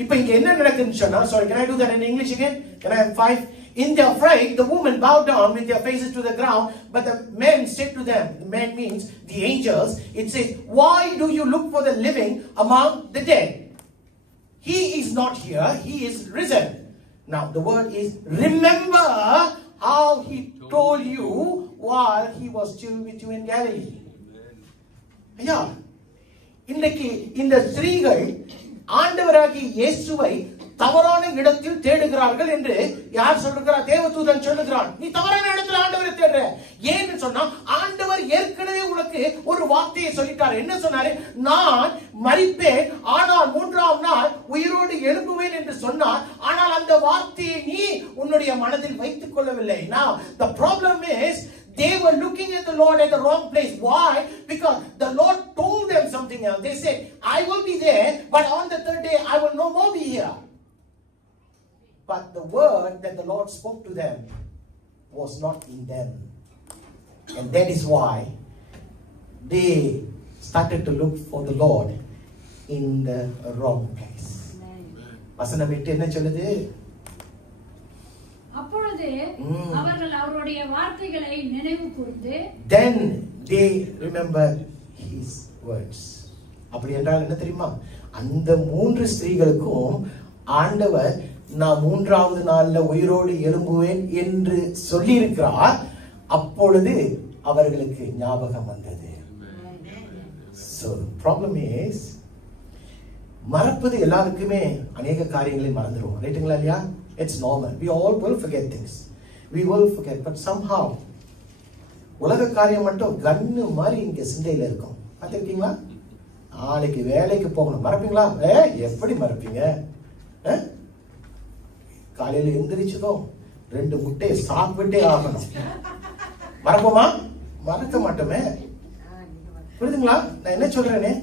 இப்ப இங்க என்ன நடக்குதுன்னு சொன்னா, sorry, can I do that in English again? Can I have 5? In their fright, the women bowed down with their faces to the ground, but the men said to them, the men means the angels, it says, why do you look for the living among the dead? He is not here, he is risen. Now the word is, remember how he told you while he was still with you in Galilee. ஐயா, இன்றைக்கு இந்த ஸ்திரீகள் ஆண்டவராகிய இயேசுவை தவறான இடத்தில் தேடுகிறார்கள் என்று யார் சொல்றார்? தேவதூதன் சொல்லுகிறான், நீ தவறான இடத்துல ஆண்டவரை தேடுற. ஏன்னு சொன்னா, ஆண்டவர் ஏற்கனவே உனக்கு ஒரு வார்த்தையை சொல்லிட்டார். என்ன சொன்னாரு? நான் மரிப்பேன், ஆனால் 3ஆம் நாள் உயிரோடு எழும்புவேன் என்று சொன்னார். ஆனால் அந்த வார்த்தையை நீ உன்னுடைய மனதில் வைத்துக் கொள்ளவில்லை. Now the problem is, they were looking at the Lord at the wrong place. Why? Because the Lord told them something else. They said, I will be there, but on the 3rd day I will no more be here. But the word that the Lord spoke to them was not in them. And that is why they started to look for the Lord in the wrong place. வசனம் 8 என்ன சொல்லுது? அப்பொழுது அவர்கள் அவருடைய வார்த்தைகளை நினைவு கூர்ந்து, then they remembered his words. அப்படி என்றால் என்ன தெரியுமா? அந்த 3 ஸ்திரீகளுக்கும் ஆண்டவர் நான் 3ஆவது நாள்ல உயிரோடு எழும்புவேன் என்று சொல்லி இருக்கிறார். அப்பொழுது அவர்களுக்கு ஞாபகம் வந்தது. So the problem is, மறப்பது எல்லாருக்குமே அநேக காரியங்களை மறந்துடுவோம். ரைட்டுங்களா இல்லையா? It's normal. We all will forget things. We will forget. But somehow, உலக காரியம் மட்டும் கண்ணு மாதிரி இங்க சிந்தையில இருக்கும். பார்த்திருக்கீங்களா? நாளைக்கு வேலைக்கு போகணும், மறப்பீங்களா? எப்படி மறப்பீங்க? காலையில எந்திரிச்சதும் 2 முட்டையை சாப்பிட்டே ஆகணும். மறப்போமா? மறக்க மாட்டோமே. புரியுதுங்களா நான் என்ன சொல்றேனே?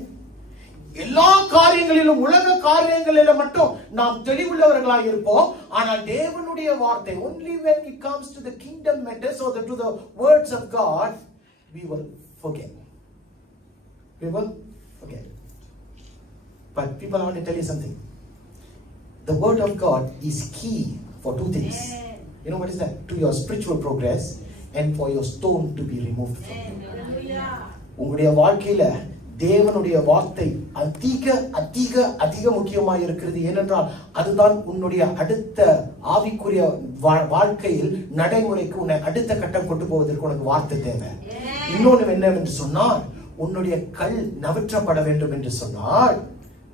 எல்லா காரியங்களிலும், உலக காரியங்களிலும் மட்டும் நாம் தெளிவுள்ளவர்களாக இருப்போம். ஆனால் தேவனுடைய வார்த்தை, only when it comes to the kingdom matters or to the words of God, we will forget. We will forget. But people, I want to tell you something. The word of God is key for 2 things. You know what is that? To your spiritual progress and for your stone to be removed from you. உங்களுடைய வாழ்க்கையில தேவனுடைய வார்த்தை அதிக அதிக அதிக முக்கியமாக இருக்கிறது. ஏனென்றால் அதுதான் உன்னுடைய அடுத்த ஆவிக்குரிய வாழ்க்கையில் நடைமுறைக்கு உன்னை அடுத்த கட்டம் கொண்டு போவதற்கு உனக்கு வார்த்தை தேவை. இன்னொன்று என்னவென்று சொன்னால், உன்னுடைய கல் நவற்றப்பட வேண்டும் என்று சொன்னால்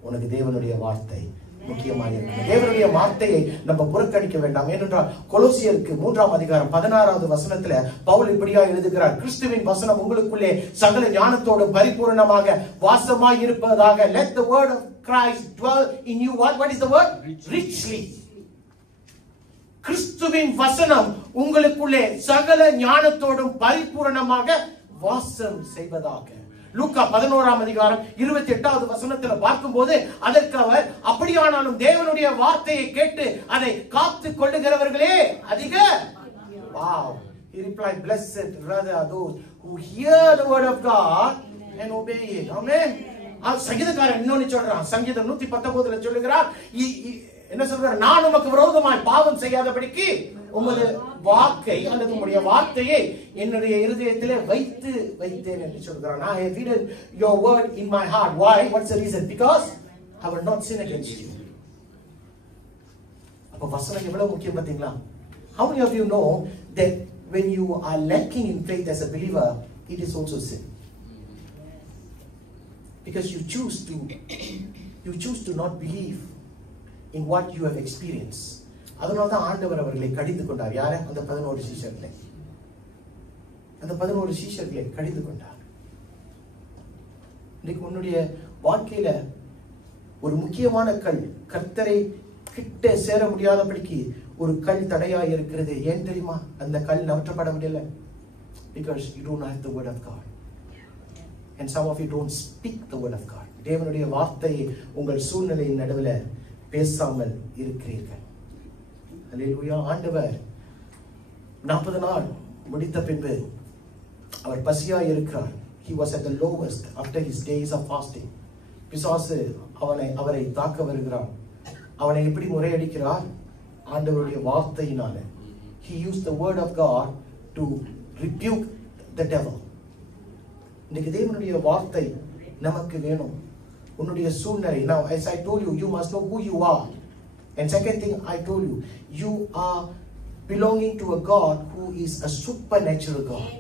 உனக்கு தேவனுடைய வார்த்தை முக்கியமாக இருக்கிறது. தேவனுடைய வார்த்தையை நம்ம புறக்கணிக்க வேண்டாம். ஏனென்றால் கொலோசியருக்கு 3ஆம் அதிகாரம் 16வது வசனத்துல பவுல் இப்படியா எழுதுகிறார், கிறிஸ்துவின் வசனம் உங்களுக்குள்ளே சகல ஞானத்தோடு பரிபூரணமாக வாசமாய் இருப்பதாக. Let the word of Christ dwell in you. What is the word? Richly. கிறிஸ்துவின் வசனம் உங்களுக்குள்ளே சகல ஞானத்தோடும் பரிபூரணமாக வாசம் செய்வதாக. லூக்கா 11ஆம் அதிகாரம் 28வது வசனத்துல பார்க்கும்போது அதற்கு அவர், அப்படியானாலும் தேவனுடைய வார்த்தையை கேட்டு அதை காத்து கொள்ளுகிறவர்களே அதிக. Wow. He replied, blessed rather are those who hear the word of God and obey it. Amen. சங்கீதக்காரன் இன்னொன்னு சொல்றான். சங்கீதம் 119ல சொல்லுகிறார், என்ன சொல்றார்? நான் உமக்கு விரோதமாய் பாவம் செய்யாதபடிக்கு உமது வாக்கை அல்லது உம்முடைய வார்த்தையை என்னுடைய இருதயத்திலே வைத்தேன் என்று சொல்கிறான். I have hidden your word in my heart. Why? What's the reason? Because I will not sin against you. அப்ப வசனம் எவ்வளவு முக்கியம் பாத்தீங்களா? How many of you know that when you are lacking in faith as a believer, it is also sin? Because you choose to not believe in what you have experienced. அதனால்தான் ஆண்டவர் அவர்களை கடிந்து கொண்டார். யார? அந்த 11 சீஷர்களை. அந்த 11 சீஷர்களை கடிந்து கொண்டார். இன்னைக்கு உன்னுடைய வாழ்க்கையில ஒரு முக்கியமான கல், கர்த்தரை கிட்ட சேர முடியாதபடிக்கு ஒரு கல் தடையா இருக்கிறது. ஏன் தெரியுமா? அந்த கல் நவற்றப்பட முடியல. Because you don't have the word of God. And some of you don't speak the word of God. தேவனுடைய வார்த்தையை உங்கள் சூழ்நிலையின் நடுவில் பேசாமல் இருக்கிறீர்கள். அல்லேலூயா. ஆண்டவர் 40 நாள் முடித்த பின்பு அவர் பசியாய் இருக்கிறார். He was at the lowest after his days of fasting. பிசாசு அவரை தாக்க வருகிறார். அவனை எப்படி முறையடிக்கிறார்? ஆண்டவருடைய வார்த்தையினால. He used the word of God to rebuke the devil. இன்னைக்கு தேவனுடைய வார்த்தை நமக்கு வேணும். உன்னுடைய சூழ்நிலை. Now as I told you, you must know who you are. And second thing I told you, you are belonging to a God who is a supernatural God.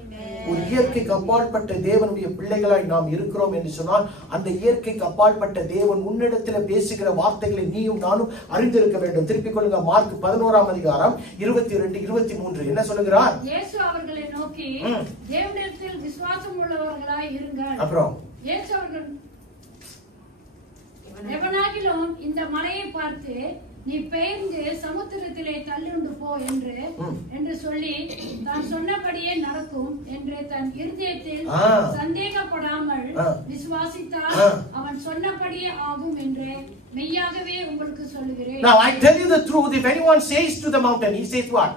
ஒரு இயற்கைக்கு அப்பாற்பட்ட தேவனுடைய பிள்ளைகளாய் நாம் இருக்கிறோம் என்று சொன்னால், அந்த இயற்கைக்கு அப்பாற்பட்ட தேவன் உன்னிடத்தில் பேசுகிற வார்த்தைகளை நீயும் நானும் அறிந்திருக்க வேண்டும். திருப்பிக் கொள்ளுங்க. மார்க் 11ஆம் அதிகாரம் 22, 23 என்ன சொல்லுகிறார்? இயேசு அவர்களை நோக்கி, தேவனிடத்தில் விசுவாசம் உள்ளவர்களாய் இருங்கள். அப்புறம் இயேசு அவர்கள், எவனாகிலும் இந்த மலையை பார்த்து நீ பெயர்ந்து சமுத்திரத்திலே தள்ளுண்டு போ என்று சொல்லி தான் சொன்னபடியே நடக்கும் என்று தன் இருதயத்தில் சந்தேகப்படாமல் விசுவாசித்தால் அவன் சொன்னபடியே ஆகும் என்று மெய்யாகவே உங்களுக்கு சொல்லுகிறேன். Now I tell you the truth, if anyone says to the mountain, he says what?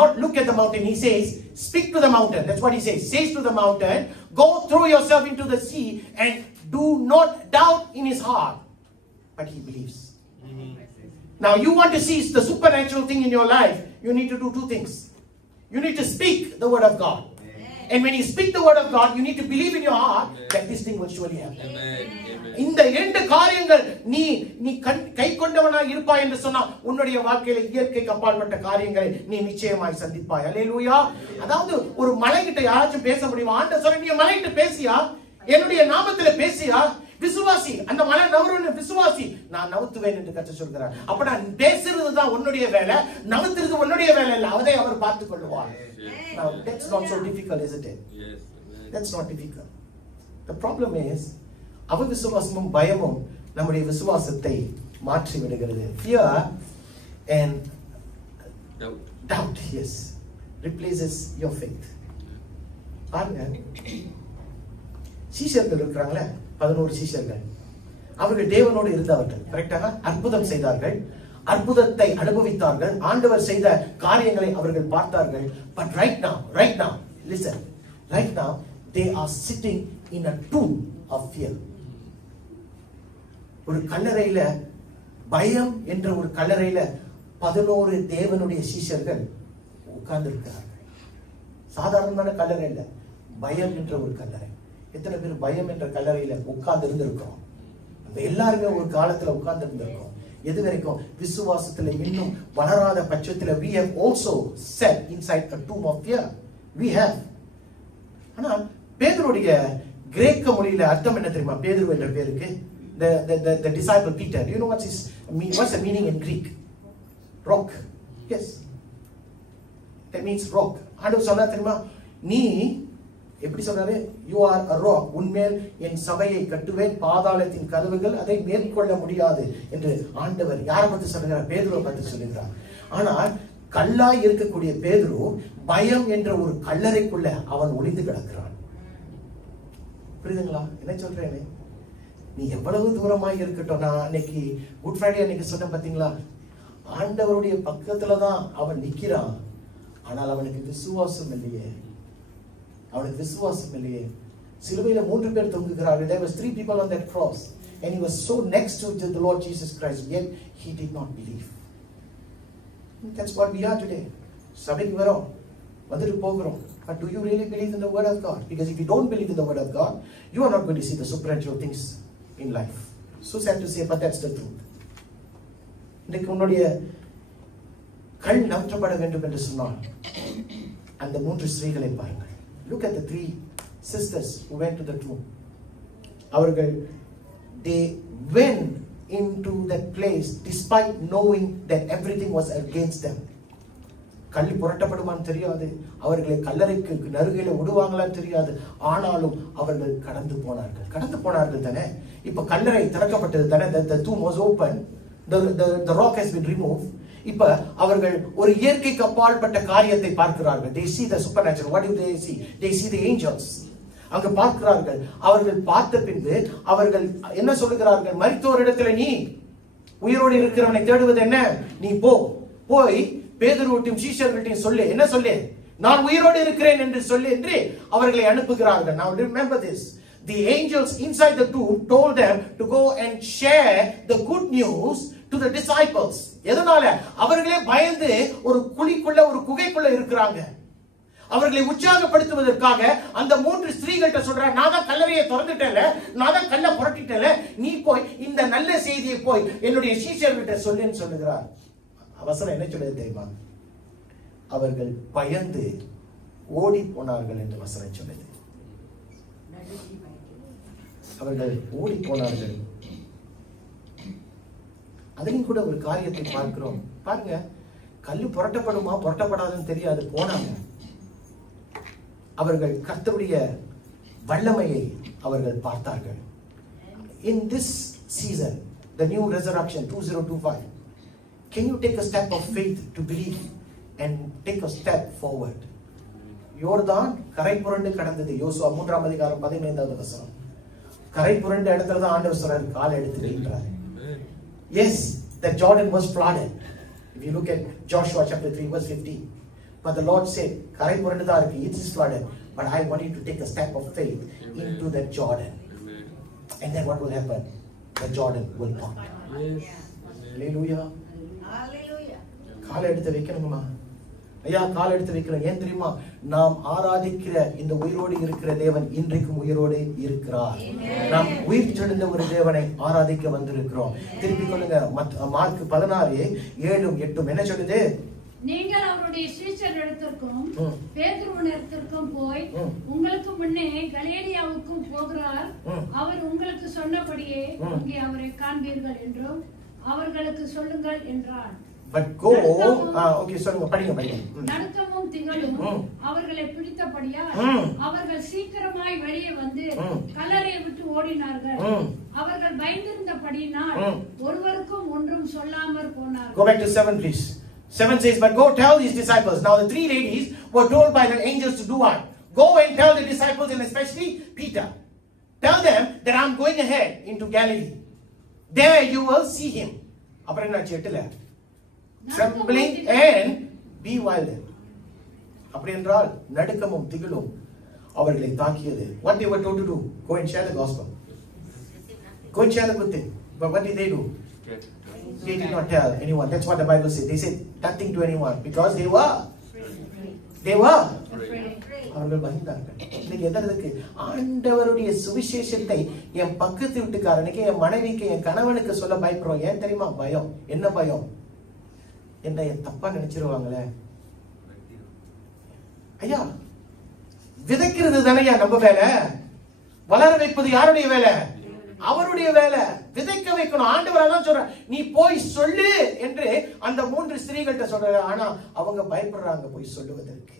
Not look at the mountain, he says speak to the mountain. That's what he says. Says to the mountain, go throw yourself into the sea, and do not doubt in his heart, but he believes. Now you want to see the supernatural thing in your life, you need to do two things. You need to speak the word of God. And when you speak the word of God, you need to believe in your heart that this thing will surely happen. இந்த இரண்டு காரியங்கள் நீ கை கொண்டவனாய் இருப்பாய் என்று சொன்னா, உன்னுடைய வாழ்க்கையில இயற்கைக்கு அப்பாற்பட்ட காரியங்களை நீ நிச்சயமாய் சந்திப்பாய். அல்லேலூயா. அதாவது ஒரு மலைகிட்ட யாராச்சும் பேச முடியுமா? ஆண்டவர் சொல்ற, நீ மலைகிட்ட பேசியா? என்னுடைய நாமத்துல பேசியா? விசுவாசி. அந்த மலை நவருன்னு விசுவாசி, நான் நவுத்துவேன் என்று கர்த்தர் சொல்கிறார். அப்ப நான் பேசுறது தான் உன்னுடைய வேலை, நவுத்துறது உன்னுடைய வேலை இல்ல. அவரை அவர் பார்த்துக் கொள்வார். Now that's not so difficult, isn't it? Yes. That's not difficult. The problem is our விசுவாசமும் பயமும் நம்முடைய விசுவாசத்தை மாற்றி விடுகிறது. Fear and doubt, yes, replaces your faith. பாருங்க, சீஷர்கள் இருக்கிறாங்களே, 11 சீஷர்கள், அவர்கள் தேவனோடு இருந்தவர்கள். கரெக்டாக அற்புதம் செய்தார்கள், அற்புதத்தை அனுபவித்தார்கள், ஆண்டவர் செய்த காரியங்களை அவர்கள் பார்த்தார்கள். But right now, listen, right now they are sitting in a tomb of fear. ஒரு கல்லறையில, பயம் என்ற ஒரு கல்லறையில 11 தேவனுடைய சீஷர்கள் உட்கார்ந்து இருக்கிறார்கள். சாதாரணமான கல்லறை இல்ல, பயம் என்ற ஒரு கல்லறை. எத்தனை பேர் பயம் என்ற கல்லறையில உட்கார்ந்து இருந்திருக்கிறோம்? எல்லாருமே ஒரு காலத்துல உட்கார்ந்து இருந்திருக்கோம். எது வரைக்கும்? விசுவாசத்துல இன்னும் வளராத பட்சத்துல we have also sat inside a tomb of fear. We have. ஆனா பேதுருடைய கிரேக்க மொழியில அர்த்தம் என்ன தெரியுமா? பேதுரு என்ற பேருக்கு the disciple Peter, do you know what's the meaning in Greek? Rock. Yes, that means rock. ஆண்டவர் சொன்னா தெரியுமா, நீ எப்படி சொல்றாரு? You are a rock. உன்மேல் என் சபையை கட்டுவேன், பாதாளத்தின் கதவுகள் அதை மேற்கொள்ள முடியாது என்று ஆண்டவர் யாரை பத்தி சொல்லுகிறார்? பேதுருவை பத்தி சொல்லுகிறார். ஆனால் கல்லாய் இருக்கக்கூடிய பேதுரு பயம் என்ற ஒரு கல்லறைக்குள்ள அவன் ஒளிந்து கிடக்கிறான். புரியுதுங்களா என்ன சொல்றேன்? நீ எவ்வளவு தூரமாய் இருக்கட்டும், நான் அன்னைக்கு குட் ஃப்ரைடே அன்னைக்கு சொன்ன பாத்தீங்களா, ஆண்டவருடைய பக்கத்துலதான் அவன் நிக்கிறான். ஆனால் அவனுக்கு விசுவாசம் இல்லையே, அவனுக்கு விசுவாசம் இல்லையே. சிலுவையில 3 பேர் தொங்குகிறார்கள். There was 3 people on that cross and he was so next to the Lord Jesus Christ, yet he did not believe. That's what we are today. சபைக்கு வரோம், வந்துட்டு போகிறோம். But do you really believe in the word of God? Because if you don't believe in the word of God, you are not going to see the supernatural things in life. So sad to say, but that's the truth. இன்னைக்கு உன்னுடைய கண் நற்றப்பட வேண்டும் என்று சொன்னால் அந்த 3 ஸ்திரீகளை பாருங்கள். Look at the 3 sisters who went to the tomb. அவர்கள் they went into that place despite knowing that everything was against them. கல் புரட்டப்படுமான்னு தெரியாது, அவர்களை கல்லறைக்கு நறுகையில விடுவாங்களான்னு தெரியாது. ஆனாலும் அவர்கள் கடந்து போனார்கள் தானே. இப்ப கல்லறை திறக்கப்பட்டது தானே. The tomb was open, the rock has been removed. இப்ப அவர்கள் ஒரு இயற்கைக்கு அப்பாற்பட்ட காரியத்தை பார்க்கிறார்கள். They see the supernatural. What do they see? They see the angels. அங்க பார்க்கிறார்கள். அவர்கள் பார்த்த பின்பு அவர்கள் என்ன சொல்லுகிறார்கள்? மரித்தோரிடத்துல நீ உயிரோடு இருக்கிறவனை தேடுவது என்ன? நீ போய் பேதுருவையும் சீஷர்களையும் சொல்லு. என்ன சொல்லு? நான் உயிரோடு இருக்கிறேன் என்று சொல்லு என்று அவர்களை அனுப்புகிறார்கள். Now remember this. The angels inside the tomb told them to go and share the good news to the disciples. எதனால? அவர்களே பயந்து ஒரு குழிக்குள்ள ஒரு குகைக்குள்ள இருக்கிறாங்க. அவர்களை உற்சாகப்படுத்துவதற்காக அந்த 3 ஸ்திரீகள்கிட்ட சொல்றாங்க, நான் தான் கல்லறையை திறந்துட்டேன்ல, நான் தான் கல்லை புரட்டிட்டேன்ல, நீ போய் இந்த நல்ல செய்தியை போய் என்னுடைய சீஷர்கள்ட்ட சொல்லுன்னு சொல்லுகிறார். அவசரம் என்ன சொல்லுது தெரியுமா? அவர்கள் பயந்து ஓடி போனார்கள் என்று வசனம் சொல்லுது. அவர்கள் ஓடி போனார்கள். அதிலும் கூட ஒரு காரியத்தை பார்க்கிறோம். பாருங்க, கல்லு புரட்டப்படுமா புரட்டப்படாதுன்னு தெரியாது, போனாங்க. அவர்கள் கர்த்தருடைய வல்லமையை அவர்கள் பார்த்தார்கள். In this season, the new resurrection 2025, can you take a step of faith to believe and take a step forward? யோர்தான் கரை புரண்டு கடந்தது. யோசுவா 3ஆம் அதிகாரம் 15வது வசனம். கரை புரண்ட இடத்துல தான் ஆண்டவர் சொல்றாரு, காலை எடுத்து வைக்கிறார். Yes, that Jordan was flooded. If you look at Joshua chapter 3 verse 15, but the Lord said, karai purandha irukku, it is flooded, but I want you to take a step of faith into that Jordan. And then what will happen? The Jordan will part. Hallelujah. Hallelujah. காலை எடுத்து வைக்கணுமா? ஐயா, காலை எடுத்து வைக்கிறோம். ஏன் தெரியுமா? நாம் ஆராதிக்கிற இந்த உயிரோடு இருக்கிற தேவன் இன்றைக்கும் உயிரோடு இருக்கிறார். நாம் உயிர் தெழுந்த ஒரு தேவனை ஆராதிக்க வந்திருக்கிறோம். திருப்பி கொள்ளுங்க, மார்க் 16:7-8 என்ன சொல்லுது? நீங்கள் அவருடைய சீஷரிடத்திற்கும் பேதுருவினிடத்திற்கும் போய் உங்களுக்கு முன்னே கலிலேயாவுக்கும் போகிறார், அவர் உங்களுக்கு சொன்னபடியே அங்கே அவரை காண்பீர்கள் என்றும் அவர்களுக்கு சொல்லுங்கள் என்றார். But go, okay, சொல்லுங்க, படிங்க. நடுக்கமும் திகழும் அவர்களை பிடித்தபடியால் அவர்கள் சீக்கிரமாய் வெளியே வந்து கல்லறையை விட்டு ஓடினார்கள். அவர்கள் பயந்திருந்தபடியினால் ஒருவருக்கும் ஒன்றும் சொல்லாமற் போனார்கள். Go back to 7 please. 7 says, but go tell these disciples. Now the 3 ladies were told by the angels to do what? Go and tell the disciples, and especially Peter. Tell them that I'm going ahead into Galilee. There you will see him. அப்புறம் என்ன செட்டல? Trembling and be wild. அப்படி என்றால் நடுக்கமும் திகிலும் அவர்களை தாக்கியது. What they were told to do? Go and share the gospel. Go and share the good thing. But what did they do? They did not tell anyone. That's what the Bible says. They said nothing to anyone because they were அவர்கள் பயந்தார்கள். இன்னைக்கு எதற்கு? ஆண்டவருடைய சுவிசேஷத்தை என் பக்கத்து வீட்டுக்காரனுக்கு, என் மனைவிக்கு, என் கணவனுக்கு சொல்ல பயப்படுறோம். ஏன் தெரியுமா? பயம். என்ன பயம்? என்ன தப்பா நினைச்சிருவாங்களே. ஐயா, விதைக்கிறது தானையா நம்ம வேலை. வளர வைப்பது யாருடைய வேலை? அவருடைய வேலை. விதைக்க வைக்கணும். ஆண்டவர் தான் சொல்ற, நீ போய் சொல்லு என்று அந்த 3 ஸ்திரீகள்கிட்ட சொல்ற. ஆனா அவங்க பயப்படுறாங்க போய் சொல்லுவதற்கு.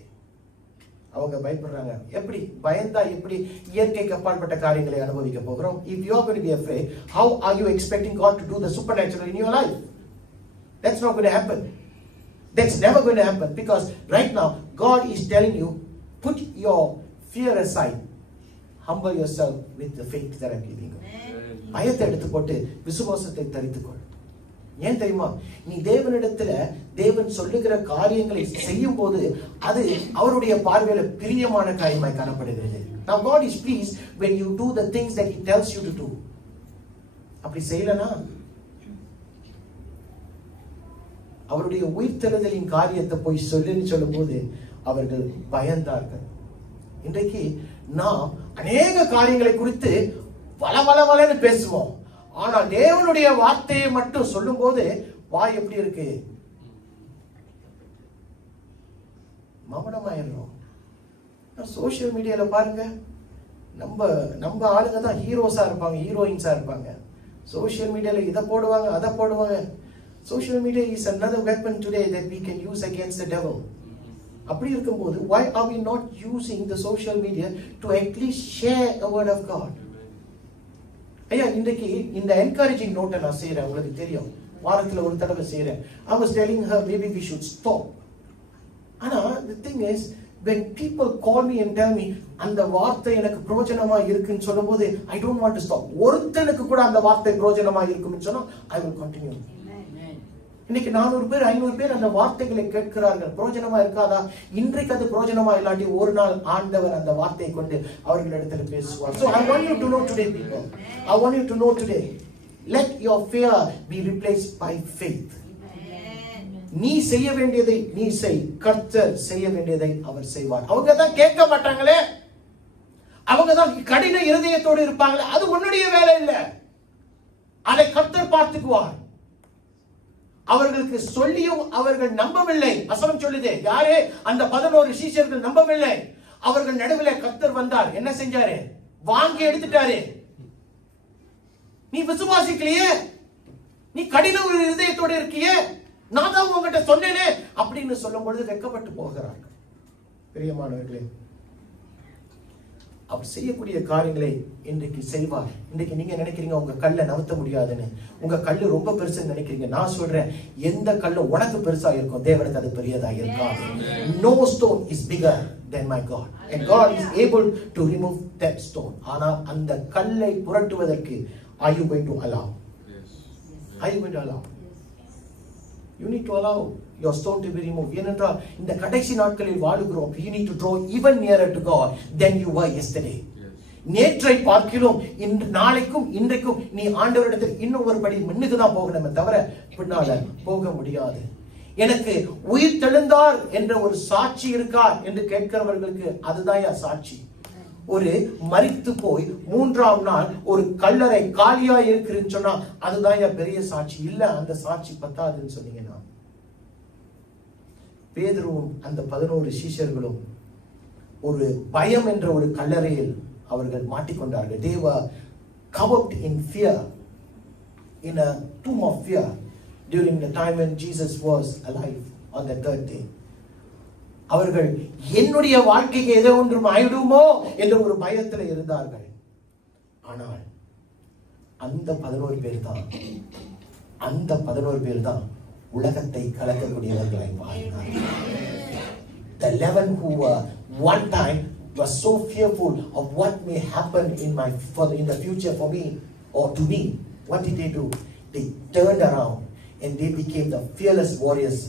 அவங்க பயப்படுறாங்க. எப்படி பயந்தா எப்படி இயற்கைக்கு அப்பாற்பட்ட காரியங்களை அனுபவிக்க போகிறோம்? If you are going to be afraid, how are you expecting God to do the supernatural in your life? That's not going to happen. That's never going to happen, because right now God is telling you, put your fear aside, humble yourself with the faith that I'm giving you. பயத்தை எடுத்து போட்டு விசுவாசத்தை தரித்துக்கொள். ஏன் தெரியுமா? நீ தேவனிடத்துல தேவன் சொல்லுகிற காரியங்களை செய்யும் போது அது அவருடைய பார்வையில பிரியமான காரியமாய் காணப்படுகிறது. Now God is pleased when you do the things that He tells you to do. அப்படி செய்யலனா அவருடைய உயிர்த்தெழுதலின் காரியத்தை போய் சொல்லுன்னு சொல்லும்போது அவர்கள் பயந்தார்கள். இன்றைக்கு நாம் அநேக காரியங்களை குறித்து வளவளவளன்னு பேசுவோம். ஆனால் தேவனுடைய வார்த்தையை மட்டும் சொல்லும் போது வாய் எப்படி இருக்கு? மௌனமாயிரும். சோசியல் மீடியால பாருங்க, நம்ம ஆளுங்க தான் ஹீரோஸா இருப்பாங்க, ஹீரோயின்ஸா இருப்பாங்க. சோசியல் மீடியால இதை போடுவாங்க, அதை போடுவாங்க. Social media is another weapon today that we can use against the devil. அப்படி இருக்கும்போது why are we not using the social media to at least share a word of God? ஐயா, இன்றைக்கு இந்த encouraging note நான் செய்றேன், உங்களுக்கு தெரியும், வாரத்துல ஒரு தடவை செய்றேன். I was telling her maybe we should stop. ஆனா the thing is, when people call me and tell me அந்த வார்த்தை எனக்கு பிரயோஜனமா இருக்குன்னு சொல்லும்போது I don't want to stop. ஒருத்தனுக்கு கூட அந்த வார்த்தை பிரயோஜனமா இருக்குன்னு சொன்னா I will continue. இன்னைக்கு 400 பேர் 500 பேர் அந்த வார்த்தைகளை கேட்கிறார்கள். பிரயோஜனமா இருக்காதா? இன்றைக்கு அது பிரயோஜனமா இல்லாட்டி ஒரு நாள் ஆண்டவர் அந்த வார்த்தையை கொண்டு அவர்களிடத்தில் பேசுவார். So I want you to know today, people. I want you to know today. Let your fear be replaced by faith. நீ செய்ய வேண்டியதை நீ செய், கர்த்தர் செய்ய வேண்டியதை அவர் செய்வார். அவங்க தான் கேட்க மாட்டாங்களே, அவங்க தான் கடின இருதயத்தோடு இருப்பாங்களே, அது உன்னுடைய வேலை இல்லை. அதை கர்த்தர் பார்த்துக்குவார். அவர்களுக்கு சொல்லியும் அவர்கள் நம்பவில்லை. வசனம் சொல்லுது, யாரே அந்த 11 சீஷர்கள் நம்பவில்லை. அவர்கள் நடுவில் கர்த்தர் வந்தார். என்ன செஞ்சாரு? வாங்கி எடுத்துட்டாரு. நீ விசுவாசிக்கலையே, நீ கடின ஒரு இருதயத்தோட இருக்கியே, நான் தான் உங்ககிட்ட சொன்னேனே அப்படின்னு சொல்லும் பொழுது வெட்கப்பட்டு போகிறார்கள். பிரியமானவர்களே, அவர் செய்யக்கூடிய காரியங்களை இன்றைக்கு செய்வார். இன்றைக்கு நீங்க நினைக்கிறீங்க உங்க கல்லை நவுத்த முடியாதுன்னு, உங்க கல்லு ரொம்ப பெருசுன்னு நினைக்கிறீங்க. நான் சொல்றேன், எந்த கல்லு உனக்கு பெருசா இருக்கும், தேவனுக்கு அது பெரியதா இருக்கா? No stone is bigger than my God, and God is able to remove that stone. ஆனா அந்த கல்லை புரட்டுவதற்கு are you going to allow? Are you going to allow? You need to allow your stone to be removed. ஏனென்றால் இந்த கடைசி நாட்களில் வாழுகிறோம். You need to draw even nearer to God than you were yesterday. நேற்றை பார்க்கிறோம், இன்று நாளைக்கும் இன்றைக்கும் நீ ஆண்டவரிடத்தில் இன்னும் ஒரு படி முன்னுக்கு தான் போகணுமே தவிர பின்னால போக முடியாது. எனக்கு உயிர் தெழுந்தார் என்ற ஒரு சாட்சி இருக்கா என்று கேட்கிறவர்களுக்கு அதுதான் சாட்சி. ஒரு மரித்து போய் 3ஆம் நாள் ஒரு கல்லறை காலியா இருக்குன்னு சொன்னா அதுதான் பெரிய சாட்சி. இல்ல அந்த சாட்சி பத்தாதுன்னு சொன்னீங்கன்னா, பேதுருவும் அந்த 11 சீஷர்களும் ஒரு பயம் என்ற ஒரு கல்லறையில் அவர்கள் மாட்டிக்கொண்டார்கள். They were covered in fear, in a tomb of fear during the time when Jesus was alive on the 3rd day. அவர்கள் என்னுடைய வாழ்க்கைக்கு ஏதோ ஒன்றும் ஆயிடுமோ என்ற ஒரு பயத்தில் இருந்தார்கள். ஆனால் அந்த 11 பேர் தான் உலகத்தை கலக்கக்கூடியவர்களை மாறினார்கள். The 11 who were one time were so fearful of what may happen in the future for me or to me. What did they do? They turned around and they became the fearless warriors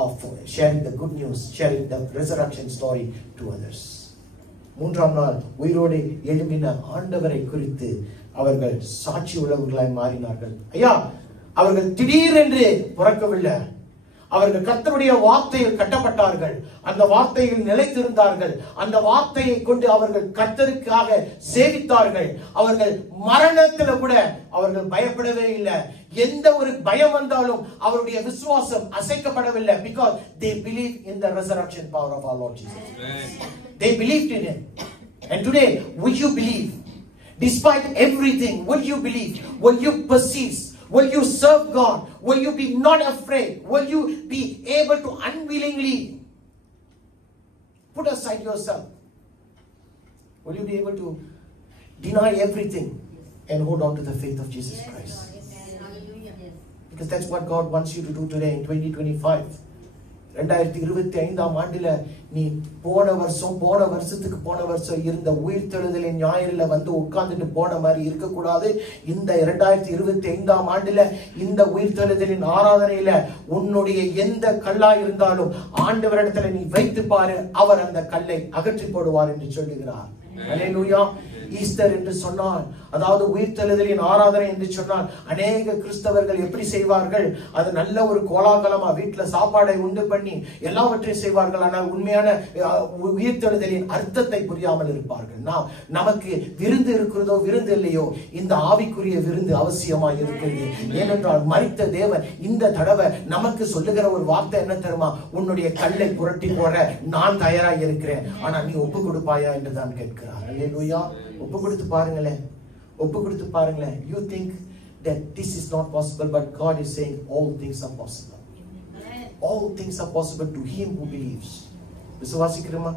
of sharing the good news, sharing the resurrection story to others. 3ஆம் நாள் உயிரோடு எழும்பின ஆண்டவரை குறித்து அவர்கள் சாட்சி உள்ளவர்களாய் மாறினார்கள். ஐயா, அவர்கள் திடீரென்று பிறக்கவில்லை. அவர்கள் கர்த்தருடைய வார்த்தையில் கட்டப்பட்டார்கள். அந்த வார்த்தையில் நிலைத்திருந்தார்கள். அந்த வார்த்தையை கொண்டு அவர்கள் கர்த்தருக்காக சேவித்தார்கள். அவர்கள் மரணத்துல கூட அவர்கள் பயப்படவே இல்லை. எந்த ஒரு பயம் வந்தாலும் அவருடைய விசுவாசம் அசைக்கப்படவில்லை. Because they believed in the resurrection power of our Lord Jesus. They believed in Him. And today, will you believe? Despite everything, will you believe? Will you persist? Will you serve God? Will you be not afraid? Will you be able to unwillingly put aside yourself? Will you be able to deny everything and hold on to the faith of Jesus Christ? Because that's what God wants you to do today in 2025. 2025ஆம் ஆண்டுல நீ போன வருஷம் இருந்த உயிர்த்தெழுதலின் ஞாயிறுல வந்து உட்கார்ந்துட்டு போன மாதிரி இருக்கக்கூடாது. இந்த 2025ஆம் ஆண்டுல இந்த உயிர்த்தெழுதலின் ஆராதனையில உன்னுடைய எந்த கல்லா இருந்தாலும் ஆண்டவரிடத்துல நீ வைத்து பாரு, அவர் அந்த கல்லை அகற்றி போடுவார் என்று சொல்லுகிறார். அல்லேலூயா. ஈஸ்டர் என்று சொன்னால், அதாவது உயிர்த்தெழுதலின் ஆராதனை என்று சொன்னால், அநேக கிறிஸ்தவர்கள் எப்படி செய்வார்கள், அது நல்ல ஒரு கோலாகலமா வீட்டுல சாப்பாடை உண்டு பண்ணி எல்லாவற்றையும் செய்வார்கள். ஆனால் உண்மையான உயிர்த்தெழுதலின் அர்த்தத்தை புரியாமல் இருப்பார்கள். நமக்கு விருந்து இருக்கிறதோ விருந்து இல்லையோ, இந்த ஆவிக்குரிய விருந்து அவசியமா இருக்கிறது. ஏனென்றால் மரித்த தேவன் இந்த தடவை நமக்கு சொல்லுகிற ஒரு வார்த்தை என்ன தெரியுமா? உன்னுடைய கல்லை புரட்டி போட நான் தயாராக இருக்கிறேன், ஆனா நீ ஒப்பு கொடுப்பாயா என்று தான் கேட்கிறார். அல்லேலூயா. ஒப்பு கொடுத்து பாருங்களேன், ஒப்பு கொடுத்து பாருங்களேன். You think that this is not possible, but God is saying all things are possible. All things are possible to him who believes. விசுவாசிக்கிறோமா?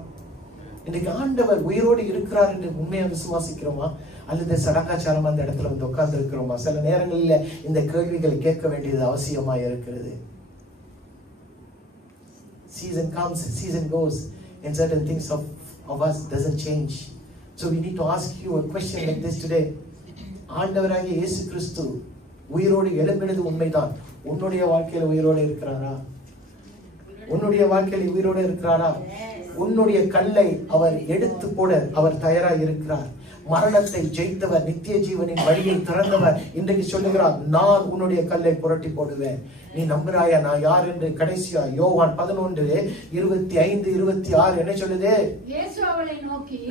இன்னைக்கு ஆண்டவர் உயிரோடு இருக்கிறார் என்று உண்மையா விசுவாசிக்கிறோமா? அல்லது சடங்காச்சாரம் அந்த இடத்துல வந்து உட்கார்ந்து இருக்கிறோமா? சில நேரங்களில் இந்த கேள்விகள் கேட்க வேண்டியது அவசியமா இருக்கிறது. Season comes, season goes, and certain things of us doesn't change. So we need to ask you a question like this today. ஆண்டவராகிய இயேசு கிறிஸ்து உயிரோடு எழும்பினது உண்மைதான். உன்னுடைய வாழ்க்கையில உயிரோடு இருக்கிறாரா? உன்னுடைய வாழ்க்கையில உயிரோடு இருக்கிறாரா? உன்னுடைய கல்லை அவர் எடுத்து போட அவர் தயாராக இருக்கிறார். மரணத்தை ஜெயித்தவர், நித்திய ஜீவனின் வழியை திறந்தவர் இன்றைக்கு சொல்லுகிறார், நான் உன்னுடைய கல்லை புரட்டி போடுவேன். நீ நம்புறாயா நான் யார் என்று? கடைசியா யோவான் 11:25-26 என்ன சொல்லுது? இயேசு அவளை நோக்கி,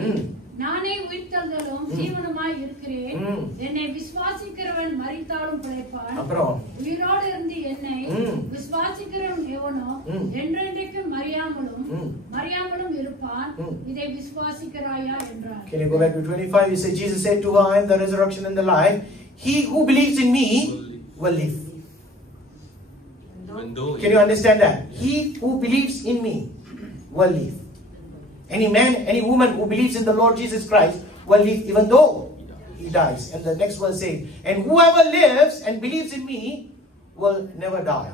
நானே உயிர்த்தெழுதலும் ஜீவனுமாய் இருக்கிறேன். என்னை விசுவாசிக்கிறவன் மரித்தாலும் பிழைப்பான். அப்புறம் உயிரோடு இருந்து என்னை விசுவாசிக்கிறவன் எவனோ என்றென்றைக்கும் மரியாமலும் இருப்பான். இதை விசுவாசிக்கிறாயா என்றார். Can you go back to 25? He said, Jesus said to her, I am the resurrection and the life. He who believes in me will live. Can you understand that? He who believes in me will live. Any man, any woman who believes in the Lord Jesus Christ will live even though he dies. And the next verse says, and whoever lives and believes in me will never die.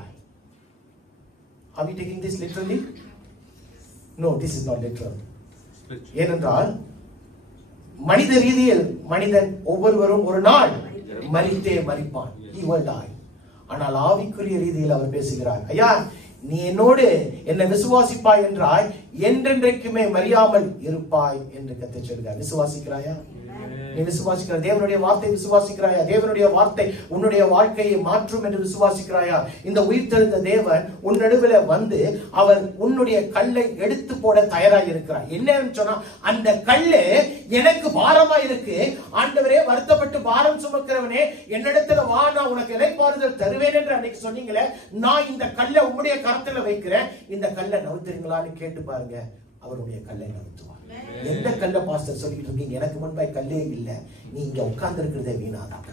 Are we taking this literally? No, this is not literal. ஏனென்றால் மனித ரீதியில் மனிதன் ஒவ்வொருவரும் ஒரு நாள் மரித்தே மரிப்பான். He will die. ஆனால் ஆவிக்குரிய ரீதியில் அவர் பேசுகிறார், ஐயா நீ என்னோடு என்னை விசுவாசிப்பாய் என்றாய், என்றென்றைக்குமே மரியாமல் இருப்பாய் என்று கர்த்தர் சொல்கிறார். விசுவாசிக்கிறாயா? நீ விசுவாசிக்கிறாய்? தேவனுடைய வார்த்தை விசுவாசிக்கிறாயா? தேவனுடைய வார்த்தை உன்னுடைய வாழ்க்கையை மாற்றும் என்று விசுவாசிக்கிறாயா? இந்த உயிர்த்தெழுந்த தேவன் உன் நடுவில் வந்து அவர் உன்னுடைய கல்லை எடுத்து போட தயாராக இருக்கிறார். என்னன்னு சொன்னா, அந்த கல்லு எனக்கு பாரமா இருக்கு, ஆண்டவரே வருத்தப்பட்டு பாரம் சுமக்கிறவனே என்னிடத்துல வா, நான் உனக்கு இளைப்பாறுதல் தருவேன் என்று அன்னைக்கு சொன்னீங்களே, நான் இந்த கல்லை உம்முடைய கரத்துல வைக்கிறேன், இந்த கல்லை நவுத்துறீங்களான்னு கேட்டு பாருங்க, அவருடைய கல்லை நவுத்துவார். எந்த கல்ல பாஸ்டர் சொல்லிட்டு இருக்கீங்க? எனக்கு முன்பாய் கல்லே இல்ல, நீ இங்க உட்கார்ந்து இருக்கிறதே வீணாதான்.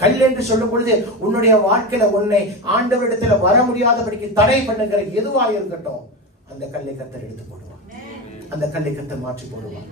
கல் என்று சொல்லும் பொழுது உன்னுடைய வாழ்க்கையில உன்னை ஆண்டவரிடத்துல வர முடியாதபடிக்கு தடை பண்ணுகிற எதுவா இருக்கட்டும், அந்த கல்லை கர்த்தர் எடுத்து போடுவார், அந்த கல்லை கர்த்தர் மாற்றி போடுவார்.